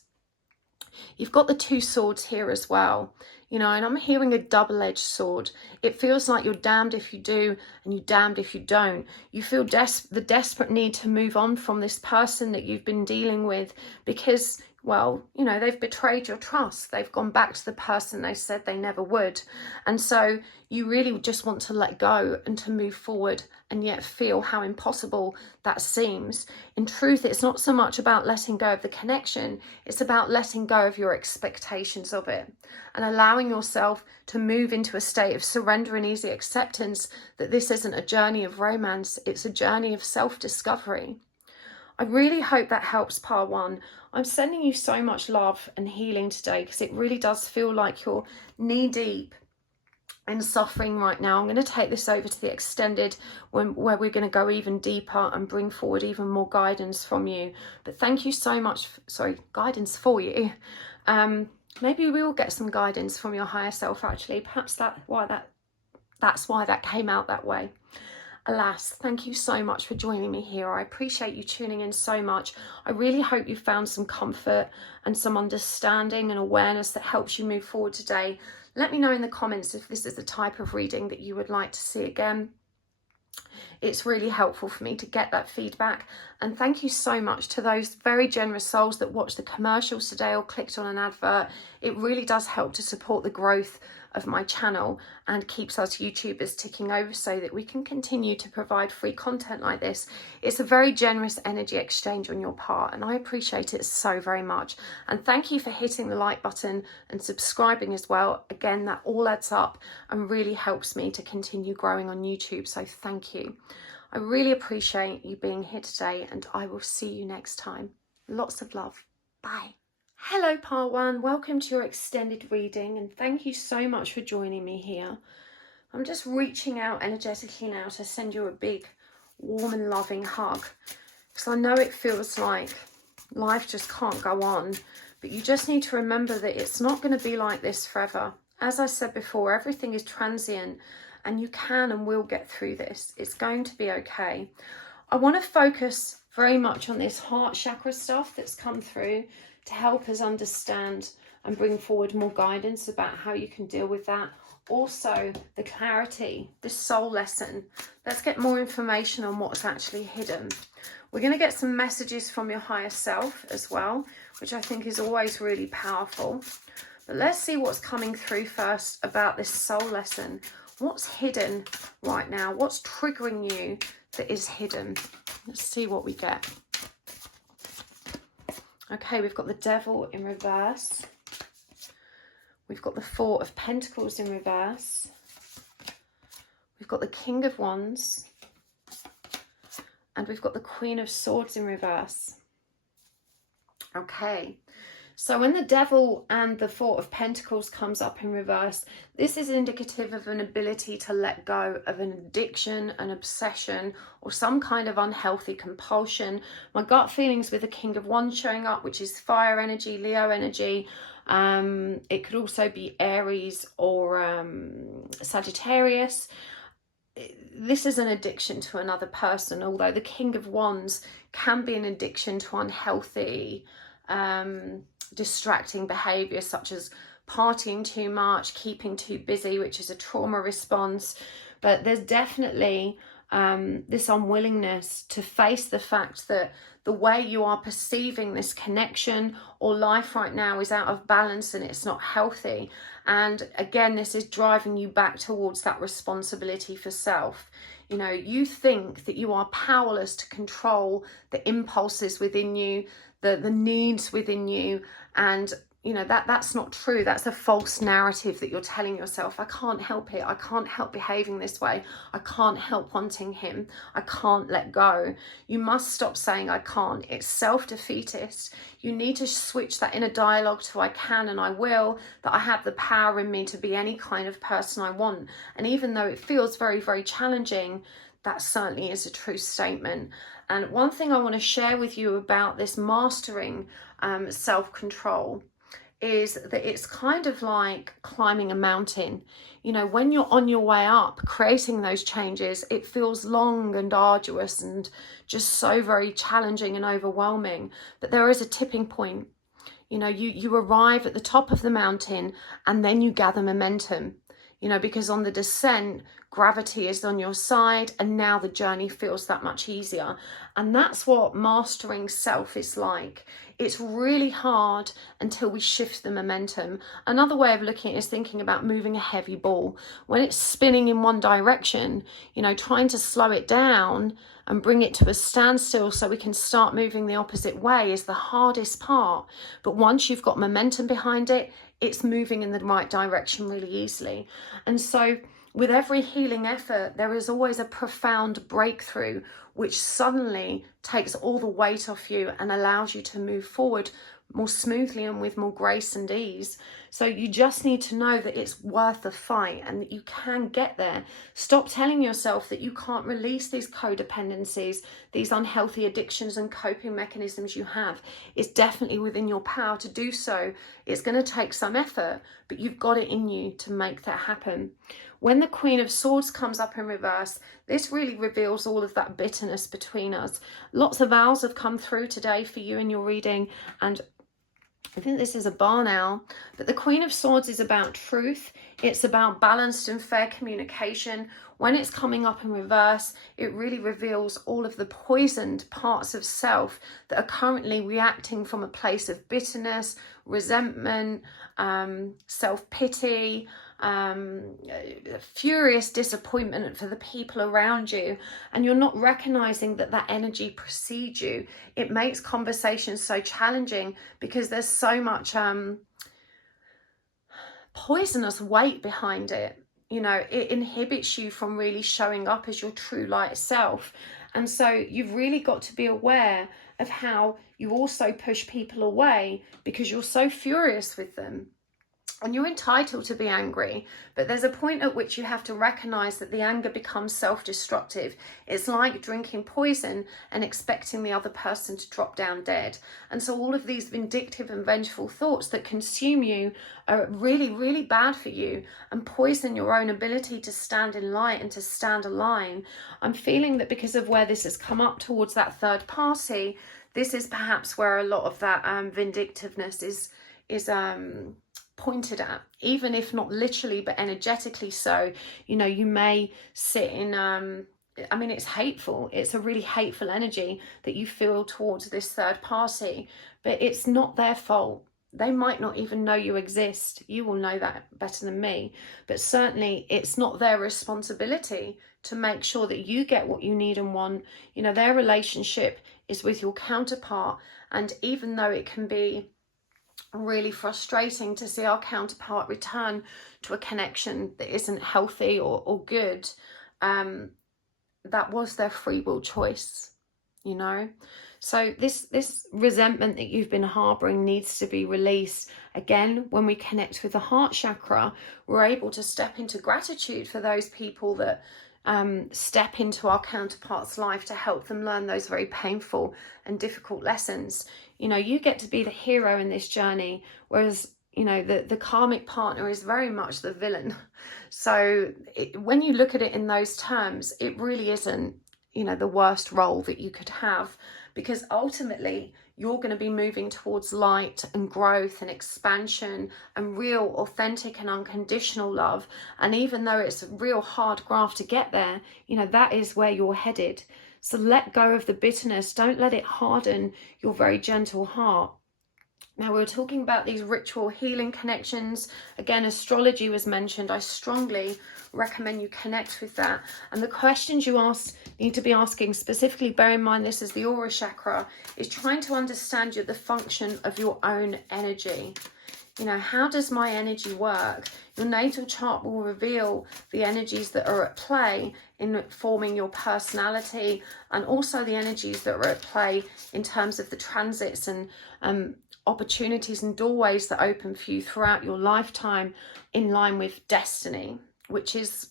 You've got the two swords here as well, you know, and I'm hearing a double-edged sword. It feels like you're damned if you do and you're damned if you don't. You feel the desperate need to move on from this person that you've been dealing with because, well, you know, they've betrayed your trust. They've gone back to the person they said they never would. And so you really just want to let go and to move forward, and yet feel how impossible that seems. In truth, it's not so much about letting go of the connection, it's about letting go of your expectations of it and allowing yourself to move into a state of surrender and easy acceptance that this isn't a journey of romance, it's a journey of self-discovery. I really hope that helps, part one. I'm sending you so much love and healing today, because it really does feel like you're knee deep in suffering right now. I'm going to take this over to the extended where we're going to go even deeper and bring forward even more guidance from you. But thank you so much. Guidance for you. Maybe we will get some guidance from your higher self, actually. Perhaps that's why that came out that way. Alas, thank you so much for joining me here. I appreciate you tuning in so much. I really hope you found some comfort and some understanding and awareness that helps you move forward today. Let me know in the comments if this is the type of reading that you would like to see again. It's really helpful for me to get that feedback. And thank you so much to those very generous souls that watched the commercials today or clicked on an advert. It really does help to support the growth of my channel and keeps us YouTubers ticking over so that we can continue to provide free content like this. It's a very generous energy exchange on your part, and I appreciate it so very much. And thank you for hitting the like button and subscribing as well. Again, that all adds up and really helps me to continue growing on YouTube, so thank you. I really appreciate you being here today, and I will see you next time. Lots of love. Bye. Hello, part one. Welcome to your extended reading, and thank you so much for joining me here. I'm just reaching out energetically now to send you a big, warm and loving hug, because I know it feels like life just can't go on, but you just need to remember that it's not going to be like this forever. As I said before, everything is transient, and you can and will get through this. It's going to be okay. I want to focus very much on this heart chakra stuff that's come through to help us understand and bring forward more guidance about how you can deal with that. Also, the clarity, this soul lesson. Let's get more information on what's actually hidden. We're going to get some messages from your higher self as well, which I think is always really powerful. But let's see what's coming through first about this soul lesson. What's hidden right now? What's triggering you that is hidden? Let's see what we get. Okay, we've got the Devil in reverse. We've got the Four of Pentacles in reverse. We've got the King of Wands. And we've got the Queen of Swords in reverse. Okay, So when the Devil and the Four of Pentacles comes up in reverse, this is indicative of an ability to let go of an addiction, an obsession, or some kind of unhealthy compulsion. My gut feelings with the King of Wands showing up, which is fire energy, Leo energy. It could also be Aries or Sagittarius. This is an addiction to another person, although the King of Wands can be an addiction to unhealthy distracting behavior, such as partying too much, keeping too busy, which is a trauma response. But there's definitely this unwillingness to face the fact that the way you are perceiving this connection or life right now is out of balance and it's not healthy. And again, this is driving you back towards that responsibility for self. You know, you think that you are powerless to control the impulses within you, the needs within you, and you know that's not true. That's a false narrative that you're telling yourself. I can't help it. I can't help behaving this way. I can't help wanting him. I can't let go. You must stop saying I can't. It's self-defeatist. You need to switch that inner dialogue to I can and I will, that I have the power in me to be any kind of person I want. And even though it feels very, very challenging, that certainly is a true statement. And one thing I want to share with you about this mastering self-control is that it's kind of like climbing a mountain. You know, when you're on your way up, creating those changes, it feels long and arduous and just so very challenging and overwhelming. But there is a tipping point. You know, you arrive at the top of the mountain and then you gather momentum. You know, because on the descent, gravity is on your side and now the journey feels that much easier. And that's what mastering self is like. It's really hard until we shift the momentum. Another way of looking at it is thinking about moving a heavy ball. When it's spinning in one direction, you know, trying to slow it down and bring it to a standstill so we can start moving the opposite way is the hardest part. But once you've got momentum behind it, it's moving in the right direction really easily. And so with every healing effort, there is always a profound breakthrough, which suddenly takes all the weight off you and allows you to move forward more smoothly and with more grace and ease. So you just need to know that it's worth the fight and that you can get there. Stop telling yourself that you can't release these codependencies, these unhealthy addictions and coping mechanisms you have. It's definitely within your power to do so. It's going to take some effort, but you've got it in you to make that happen. When the Queen of Swords comes up in reverse, this really reveals all of that bitterness between us. Lots of owls have come through today for you in your reading, and I think this is a barn owl, but the Queen of Swords is about truth. It's about balanced and fair communication. When it's coming up in reverse, it really reveals all of the poisoned parts of self that are currently reacting from a place of bitterness, resentment, self-pity, furious disappointment for the people around you, and you're not recognizing that that energy precedes you. It makes conversations so challenging because there's so much poisonous weight behind it. You know, it inhibits you from really showing up as your true light self. And so you've really got to be aware of how you also push people away because you're so furious with them. And you're entitled to be angry, but there's a point at which you have to recognize that the anger becomes self-destructive. It's like drinking poison and expecting the other person to drop down dead. And so all of these vindictive and vengeful thoughts that consume you are really, really bad for you and poison your own ability to stand in light and to stand aligned. I'm feeling that because of where this has come up towards that third party, this is perhaps where a lot of that vindictiveness is pointed at, even if not literally but energetically. So, you know, you may sit in I mean, it's hateful. It's a really hateful energy that you feel towards this third party, but it's not their fault. They might not even know you exist. You will know that better than me, but certainly it's not their responsibility to make sure that you get what you need and want. You know, their relationship is with your counterpart, and even though it can be really frustrating to see our counterpart return to a connection that isn't healthy or good, that was their free will choice. you know. So this resentment that you've been harboring needs to be released. Again, when we connect with the heart chakra, we're able to step into gratitude for those people that step into our counterpart's life to help them learn those very painful and difficult lessons. You know, you get to be the hero in this journey, whereas, you know, the karmic partner is very much the villain. So when you look at it in those terms, it really isn't, you know, the worst role that you could have, because ultimately you're going to be moving towards light and growth and expansion and real, authentic and unconditional love. And even though it's a real hard graft to get there, you know, that is where you're headed. So let go of the bitterness. Don't let it harden your very gentle heart. Now, we were talking about these ritual healing connections. Again, astrology was mentioned. I strongly recommend you connect with that. And the questions you need to be asking, specifically, bear in mind this is the aura chakra, is trying to understand the function of your own energy. You know, how does my energy work? Your natal chart will reveal the energies that are at play in forming your personality, and also the energies that are at play in terms of the transits and opportunities and doorways that open for you throughout your lifetime, in line with destiny, which is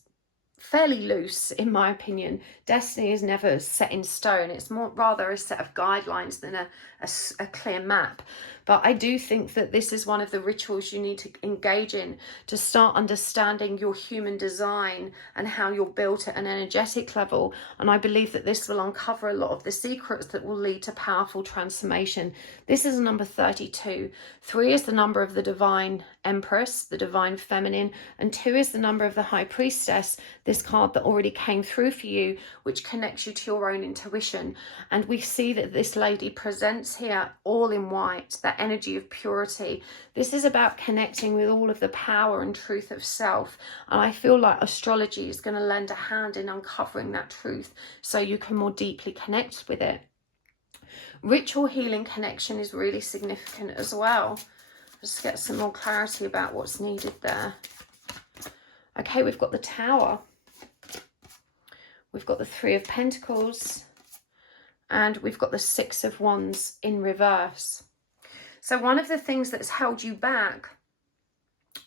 fairly loose in my opinion. Destiny is never set in stone. It's more rather a set of guidelines than a clear map. But I do think that this is one of the rituals you need to engage in to start understanding your human design and how you're built at an energetic level. And I believe that this will uncover a lot of the secrets that will lead to powerful transformation. This is number 32. 3 is the number of the divine empress, the divine feminine, and 2 is the number of the high priestess, this card that already came through for you, which connects you to your own intuition. And we see that this lady presents here all in white, that energy of purity. This is about connecting with all of the power and truth of self. And I feel like astrology is going to lend a hand in uncovering that truth so you can more deeply connect with it. Ritual healing connection is really significant as well. Just get some more clarity about what's needed there. Okay, we've got the Tower. We've got the 3 of Pentacles. And we've got the 6 of Wands in reverse. So one of the things that's held you back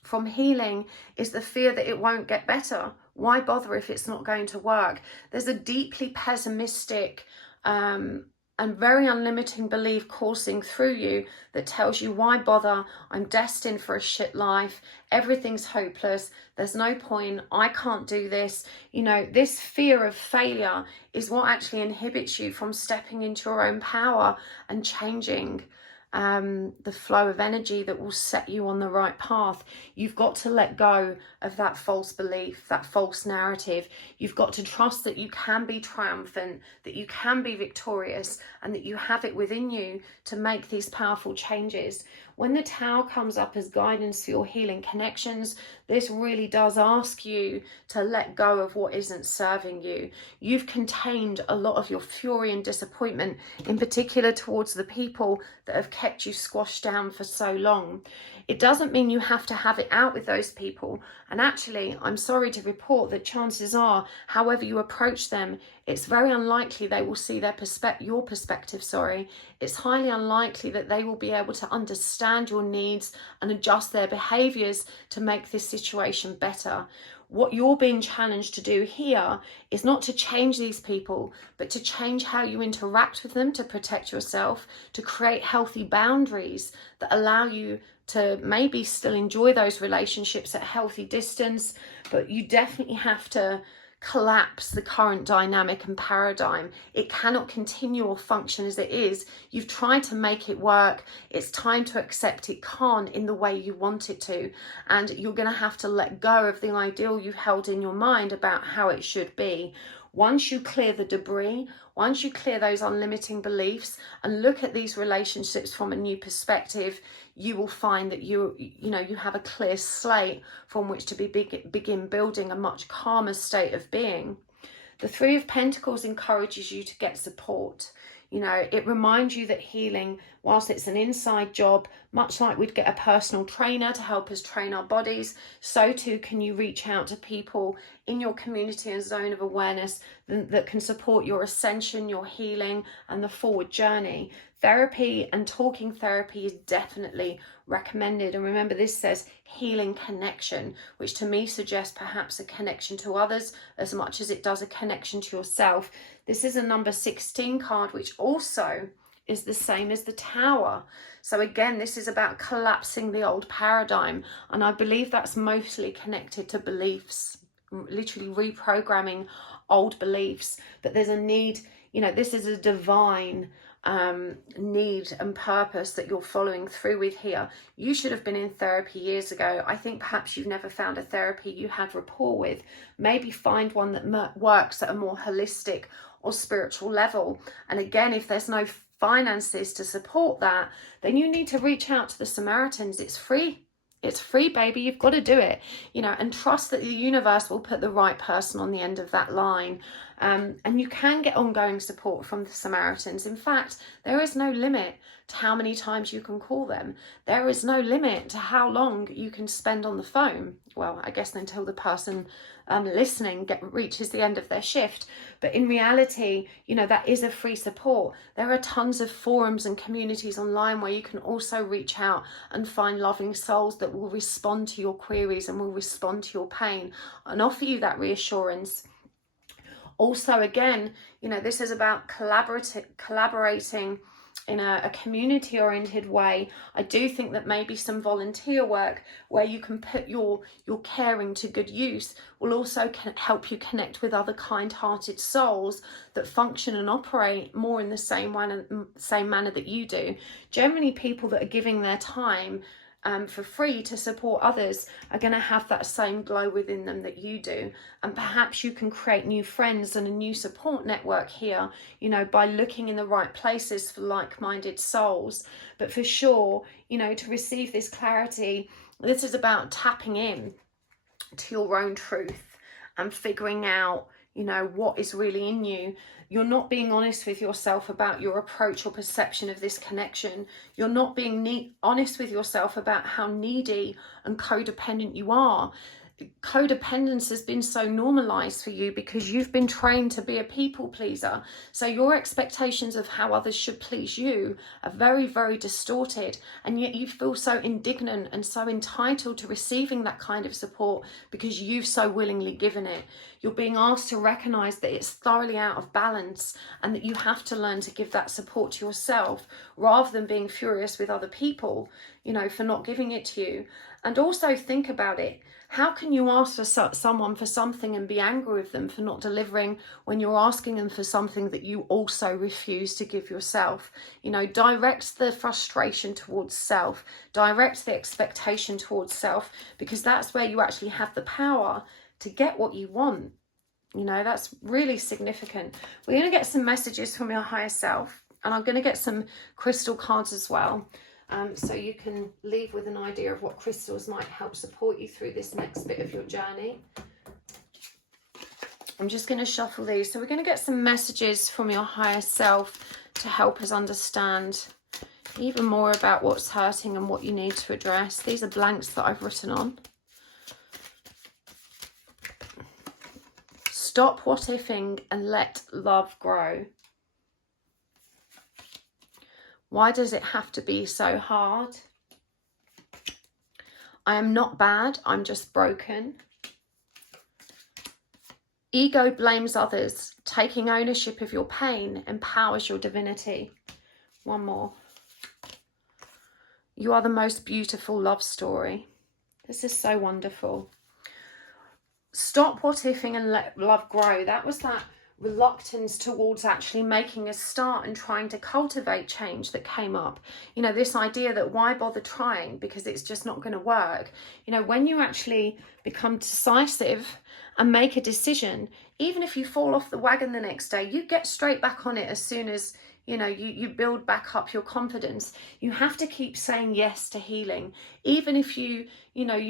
from healing is the fear that it won't get better. Why bother if it's not going to work? There's a deeply pessimistic and very unlimiting belief coursing through you that tells you, why bother? I'm destined for a shit life. Everything's hopeless. There's no point. I can't do this. You know, this fear of failure is what actually inhibits you from stepping into your own power and changing the flow of energy that will set you on the right path. You've got to let go of that false belief, that false narrative. You've got to trust that you can be triumphant, that you can be victorious, and that you have it within you to make these powerful changes. When the Tower comes up as guidance for your healing connections, this really does ask you to let go of what isn't serving you. You've contained a lot of your fury and disappointment, in particular towards the people that have kept you squashed down for so long. It doesn't mean you have to have it out with those people. And actually, I'm sorry to report that chances are, however you approach them, it's very unlikely they will see your perspective. It's highly unlikely that they will be able to understand your needs and adjust their behaviours to make this situation better. What you're being challenged to do here is not to change these people, but to change how you interact with them to protect yourself, to create healthy boundaries that allow you to maybe still enjoy those relationships at a healthy distance, but you definitely have to collapse the current dynamic and paradigm. It cannot continue or function as it is. You've tried to make it work. It's time to accept it can't in the way you want it to. And you're going to have to let go of the ideal you've held in your mind about how it should be. Once you clear the debris, once you clear those unlimiting beliefs and look at these relationships from a new perspective, you will find that you have a clear slate from which to begin building a much calmer state of being. The 3 of Pentacles encourages you to get support. You know, it reminds you that healing, whilst it's an inside job, Much like we'd get a personal trainer to help us train our bodies, so too can you reach out to people in your community and zone of awareness that can support your ascension, your healing, and the forward journey. Therapy and talking therapy is definitely recommended. And remember, this says healing connection, which to me suggests perhaps a connection to others as much as it does a connection to yourself. This is a number 16 card, which also is the same as the Tower. So again, this is about collapsing the old paradigm. And I believe that's mostly connected to beliefs, literally reprogramming old beliefs. But there's a need, you know, this is a divine need and purpose that you're following through with here. You should have been in therapy years ago. I think perhaps you've never found a therapy you had rapport with. Maybe find one that works at a more holistic or spiritual level. And again, if there's no finances to support that, then you need to reach out to the Samaritans. It's free. It's free, baby. You've got to do it, you know, and trust that the universe will put the right person on the end of that line. And you can get ongoing support from the Samaritans. In fact, there is no limit to how many times you can call them. There is no limit to how long you can spend on the phone. Well, I guess until the person listening reaches the end of their shift. But in reality, you know, that is a free support. There are tons of forums and communities online where you can also reach out and find loving souls that will respond to your queries and will respond to your pain and offer you that reassurance. Also, again, you know, this is about collaborating in a community-oriented way. I do think that maybe some volunteer work where you can put your caring to good use will also help you connect with other kind-hearted souls that function and operate more in the same manner that you do. Generally, people that are giving their time for free to support others are going to have that same glow within them that you do. And perhaps you can create new friends and a new support network here, you know, by looking in the right places for like-minded souls. But for sure, you know, to receive this clarity, this is about tapping in to your own truth and figuring out, you know, what is really in you. You're not being honest with yourself about your approach or perception of this connection. You're not being honest with yourself about how needy and codependent you are. Codependence has been so normalized for you because you've been trained to be a people pleaser. So your expectations of how others should please you are very, very distorted. And yet you feel so indignant and so entitled to receiving that kind of support because you've so willingly given it. You're being asked to recognize that it's thoroughly out of balance and that you have to learn to give that support to yourself rather than being furious with other people, you know, for not giving it to you. And also think about it. How can you ask for someone for something and be angry with them for not delivering when you're asking them for something that you also refuse to give yourself? You know, direct the frustration towards self, direct the expectation towards self, because that's where you actually have the power to get what you want. You know, that's really significant. We're going to get some messages from your higher self, and I'm going to get some crystal cards as well. So you can leave with an idea of what crystals might help support you through this next bit of your journey. I'm just going to shuffle these. So we're going to get some messages from your higher self to help us understand even more about what's hurting and what you need to address. These are blanks that I've written on. Stop what-ifing and let love grow. Why does it have to be so hard? I am not bad, I'm just broken. Ego blames others. Taking ownership of your pain empowers your divinity. One more. You are the most beautiful love story. This is so wonderful. Stop what-ifing and let love grow. That was that reluctance towards actually making a start and trying to cultivate change that came up. You know, this idea that why bother trying because it's just not going to work. You know, when you actually become decisive and make a decision, even if you fall off the wagon the next day, you get straight back on it as soon as, you know, you build back up your confidence. You have to keep saying yes to healing. Even if you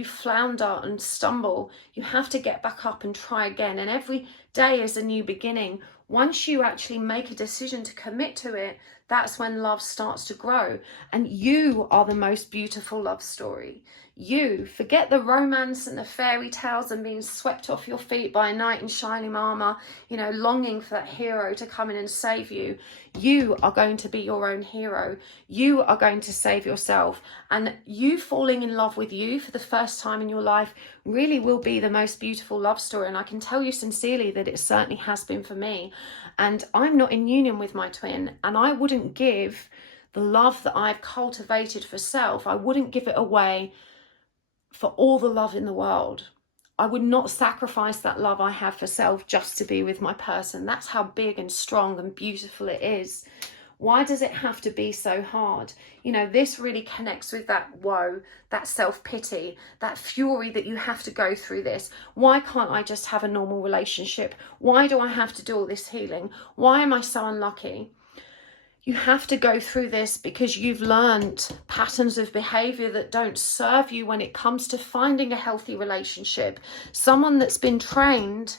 flounder and stumble, you have to get back up and try again. And every day is a new beginning. Once you actually make a decision to commit to it, That's when love starts to grow. And you are the most beautiful love story. You, forget the romance and the fairy tales and being swept off your feet by a knight in shining armor, you know, longing for that hero to come in and save you. You are going to be your own hero. You are going to save yourself. And you falling in love with you for the first time in your life really will be the most beautiful love story. And I can tell you sincerely that it certainly has been for me. And I'm not in union with my twin, and I wouldn't give the love that I've cultivated for self, I wouldn't give it away for all the love in the world. I would not sacrifice that love I have for self just to be with my person. That's how big and strong and beautiful it is. Why does it have to be so hard? You know, this really connects with that woe, that self-pity, that fury that you have to go through this. Why can't I just have a normal relationship? Why do I have to do all this healing? Why am I so unlucky? You have to go through this because you've learned patterns of behavior that don't serve you when it comes to finding a healthy relationship. Someone that's been trained,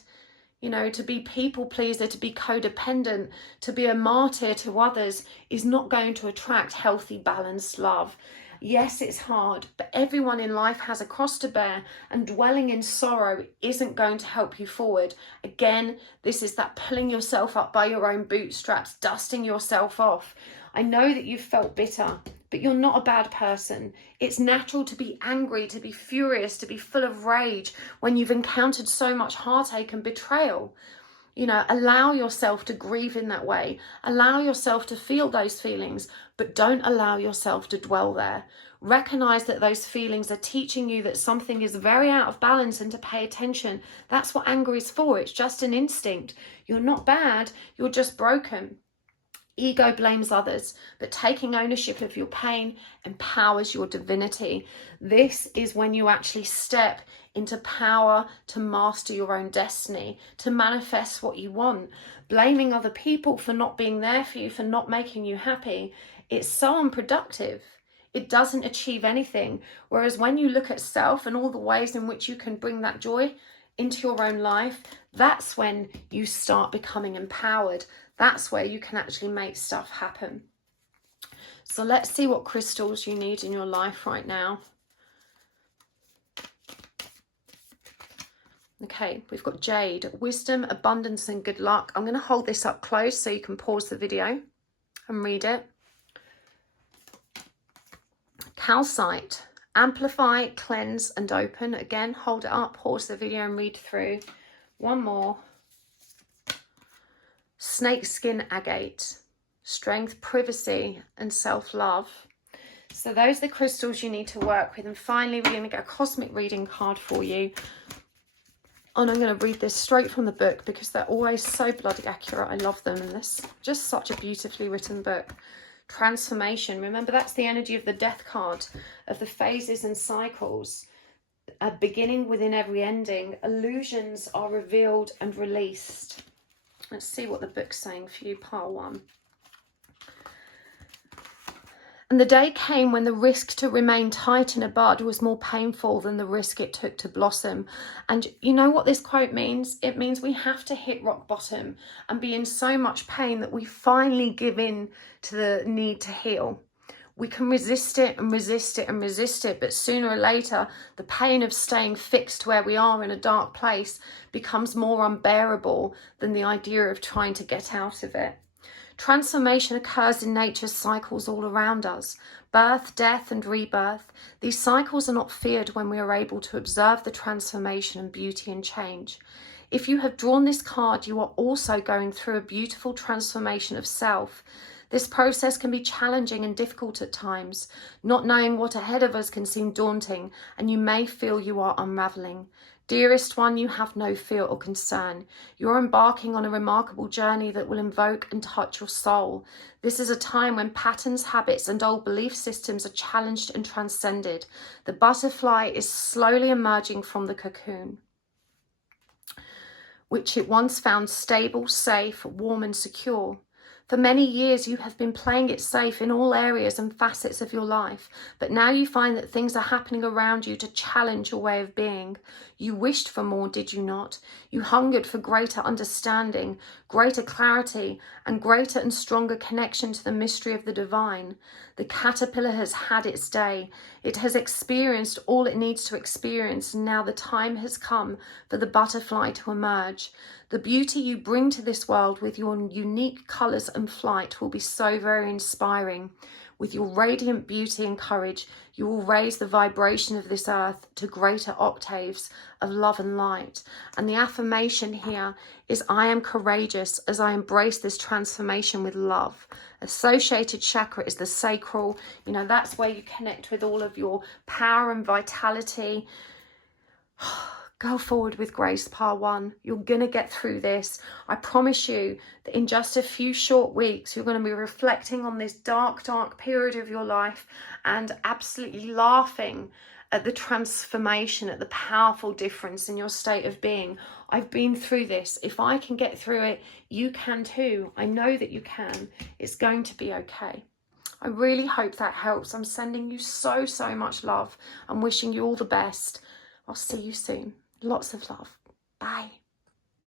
you know, to be people pleaser, to be codependent, to be a martyr to others is not going to attract healthy, balanced love. Yes, it's hard, but everyone in life has a cross to bear, and dwelling in sorrow isn't going to help you forward. Again, this is that pulling yourself up by your own bootstraps, dusting yourself off. I know that you've felt bitter, but you're not a bad person. It's natural to be angry, to be furious, to be full of rage when you've encountered so much heartache and betrayal. You know, allow yourself to grieve in that way. Allow yourself to feel those feelings, but don't allow yourself to dwell there. Recognize that those feelings are teaching you that something is very out of balance and to pay attention. That's what anger is for. It's just an instinct. You're not bad. You're just broken. Ego blames others, but taking ownership of your pain empowers your divinity. This is when you actually step into power to master your own destiny, to manifest what you want. Blaming other people for not being there for you, for not making you happy, it's so unproductive. It doesn't achieve anything. Whereas when you look at self and all the ways in which you can bring that joy into your own life, that's when you start becoming empowered. That's where you can actually make stuff happen. So let's see what crystals you need in your life right now. Okay, we've got jade, wisdom, abundance, and good luck. I'm going to hold this up close so you can pause the video and read it. Calcite, amplify, cleanse, and open. Again, hold it up, pause the video and read through. One more. Snakeskin agate, strength, privacy, and self-love. So those are the crystals you need to work with. And finally, we're going to get a cosmic reading card for you. And I'm going to read this straight from the book because they're always so bloody accurate. I love them. And this just such a beautifully written book. Transformation. Remember, that's the energy of the death card, of the phases and cycles. A beginning within every ending. Illusions are revealed and released. Let's see what the book's saying for you, pile one. And the day came when the risk to remain tight in a bud was more painful than the risk it took to blossom. And you know what this quote means? It means we have to hit rock bottom and be in so much pain that we finally give in to the need to heal. We can resist it and resist it and resist it, but sooner or later, the pain of staying fixed where we are in a dark place becomes more unbearable than the idea of trying to get out of it. Transformation occurs in nature's cycles all around us. Birth, death, and rebirth. These cycles are not feared when we are able to observe the transformation and beauty and change. If you have drawn this card, you are also going through a beautiful transformation of self. This process can be challenging and difficult at times. Not knowing what ahead of us can seem daunting, and you may feel you are unraveling. Dearest one, you have no fear or concern. You're embarking on a remarkable journey that will invoke and touch your soul. This is a time when patterns, habits, and old belief systems are challenged and transcended. The butterfly is slowly emerging from the cocoon, which it once found stable, safe, warm, and secure. For many years, you have been playing it safe in all areas and facets of your life, but now you find that things are happening around you to challenge your way of being. You wished for more, did you not? You hungered for greater understanding, greater clarity, and greater and stronger connection to the mystery of the divine. The caterpillar has had its day. It has experienced all it needs to experience, and now the time has come for the butterfly to emerge. The beauty you bring to this world with your unique colours and flight will be so very inspiring. With your radiant beauty and courage, you will raise the vibration of this earth to greater octaves of love and light. And the affirmation here is, I am courageous as I embrace this transformation with love. Associated chakra is the sacral. You know, that's where you connect with all of your power and vitality. Go forward with grace, Par 1. You're going to get through this. I promise you that in just a few short weeks, you're going to be reflecting on this dark, dark period of your life and absolutely laughing at the transformation, at the powerful difference in your state of being. I've been through this. If I can get through it, you can too. I know that you can. It's going to be okay. I really hope that helps. I'm sending you so, so much love. I'm wishing you all the best. I'll see you soon. Lots of love. Bye.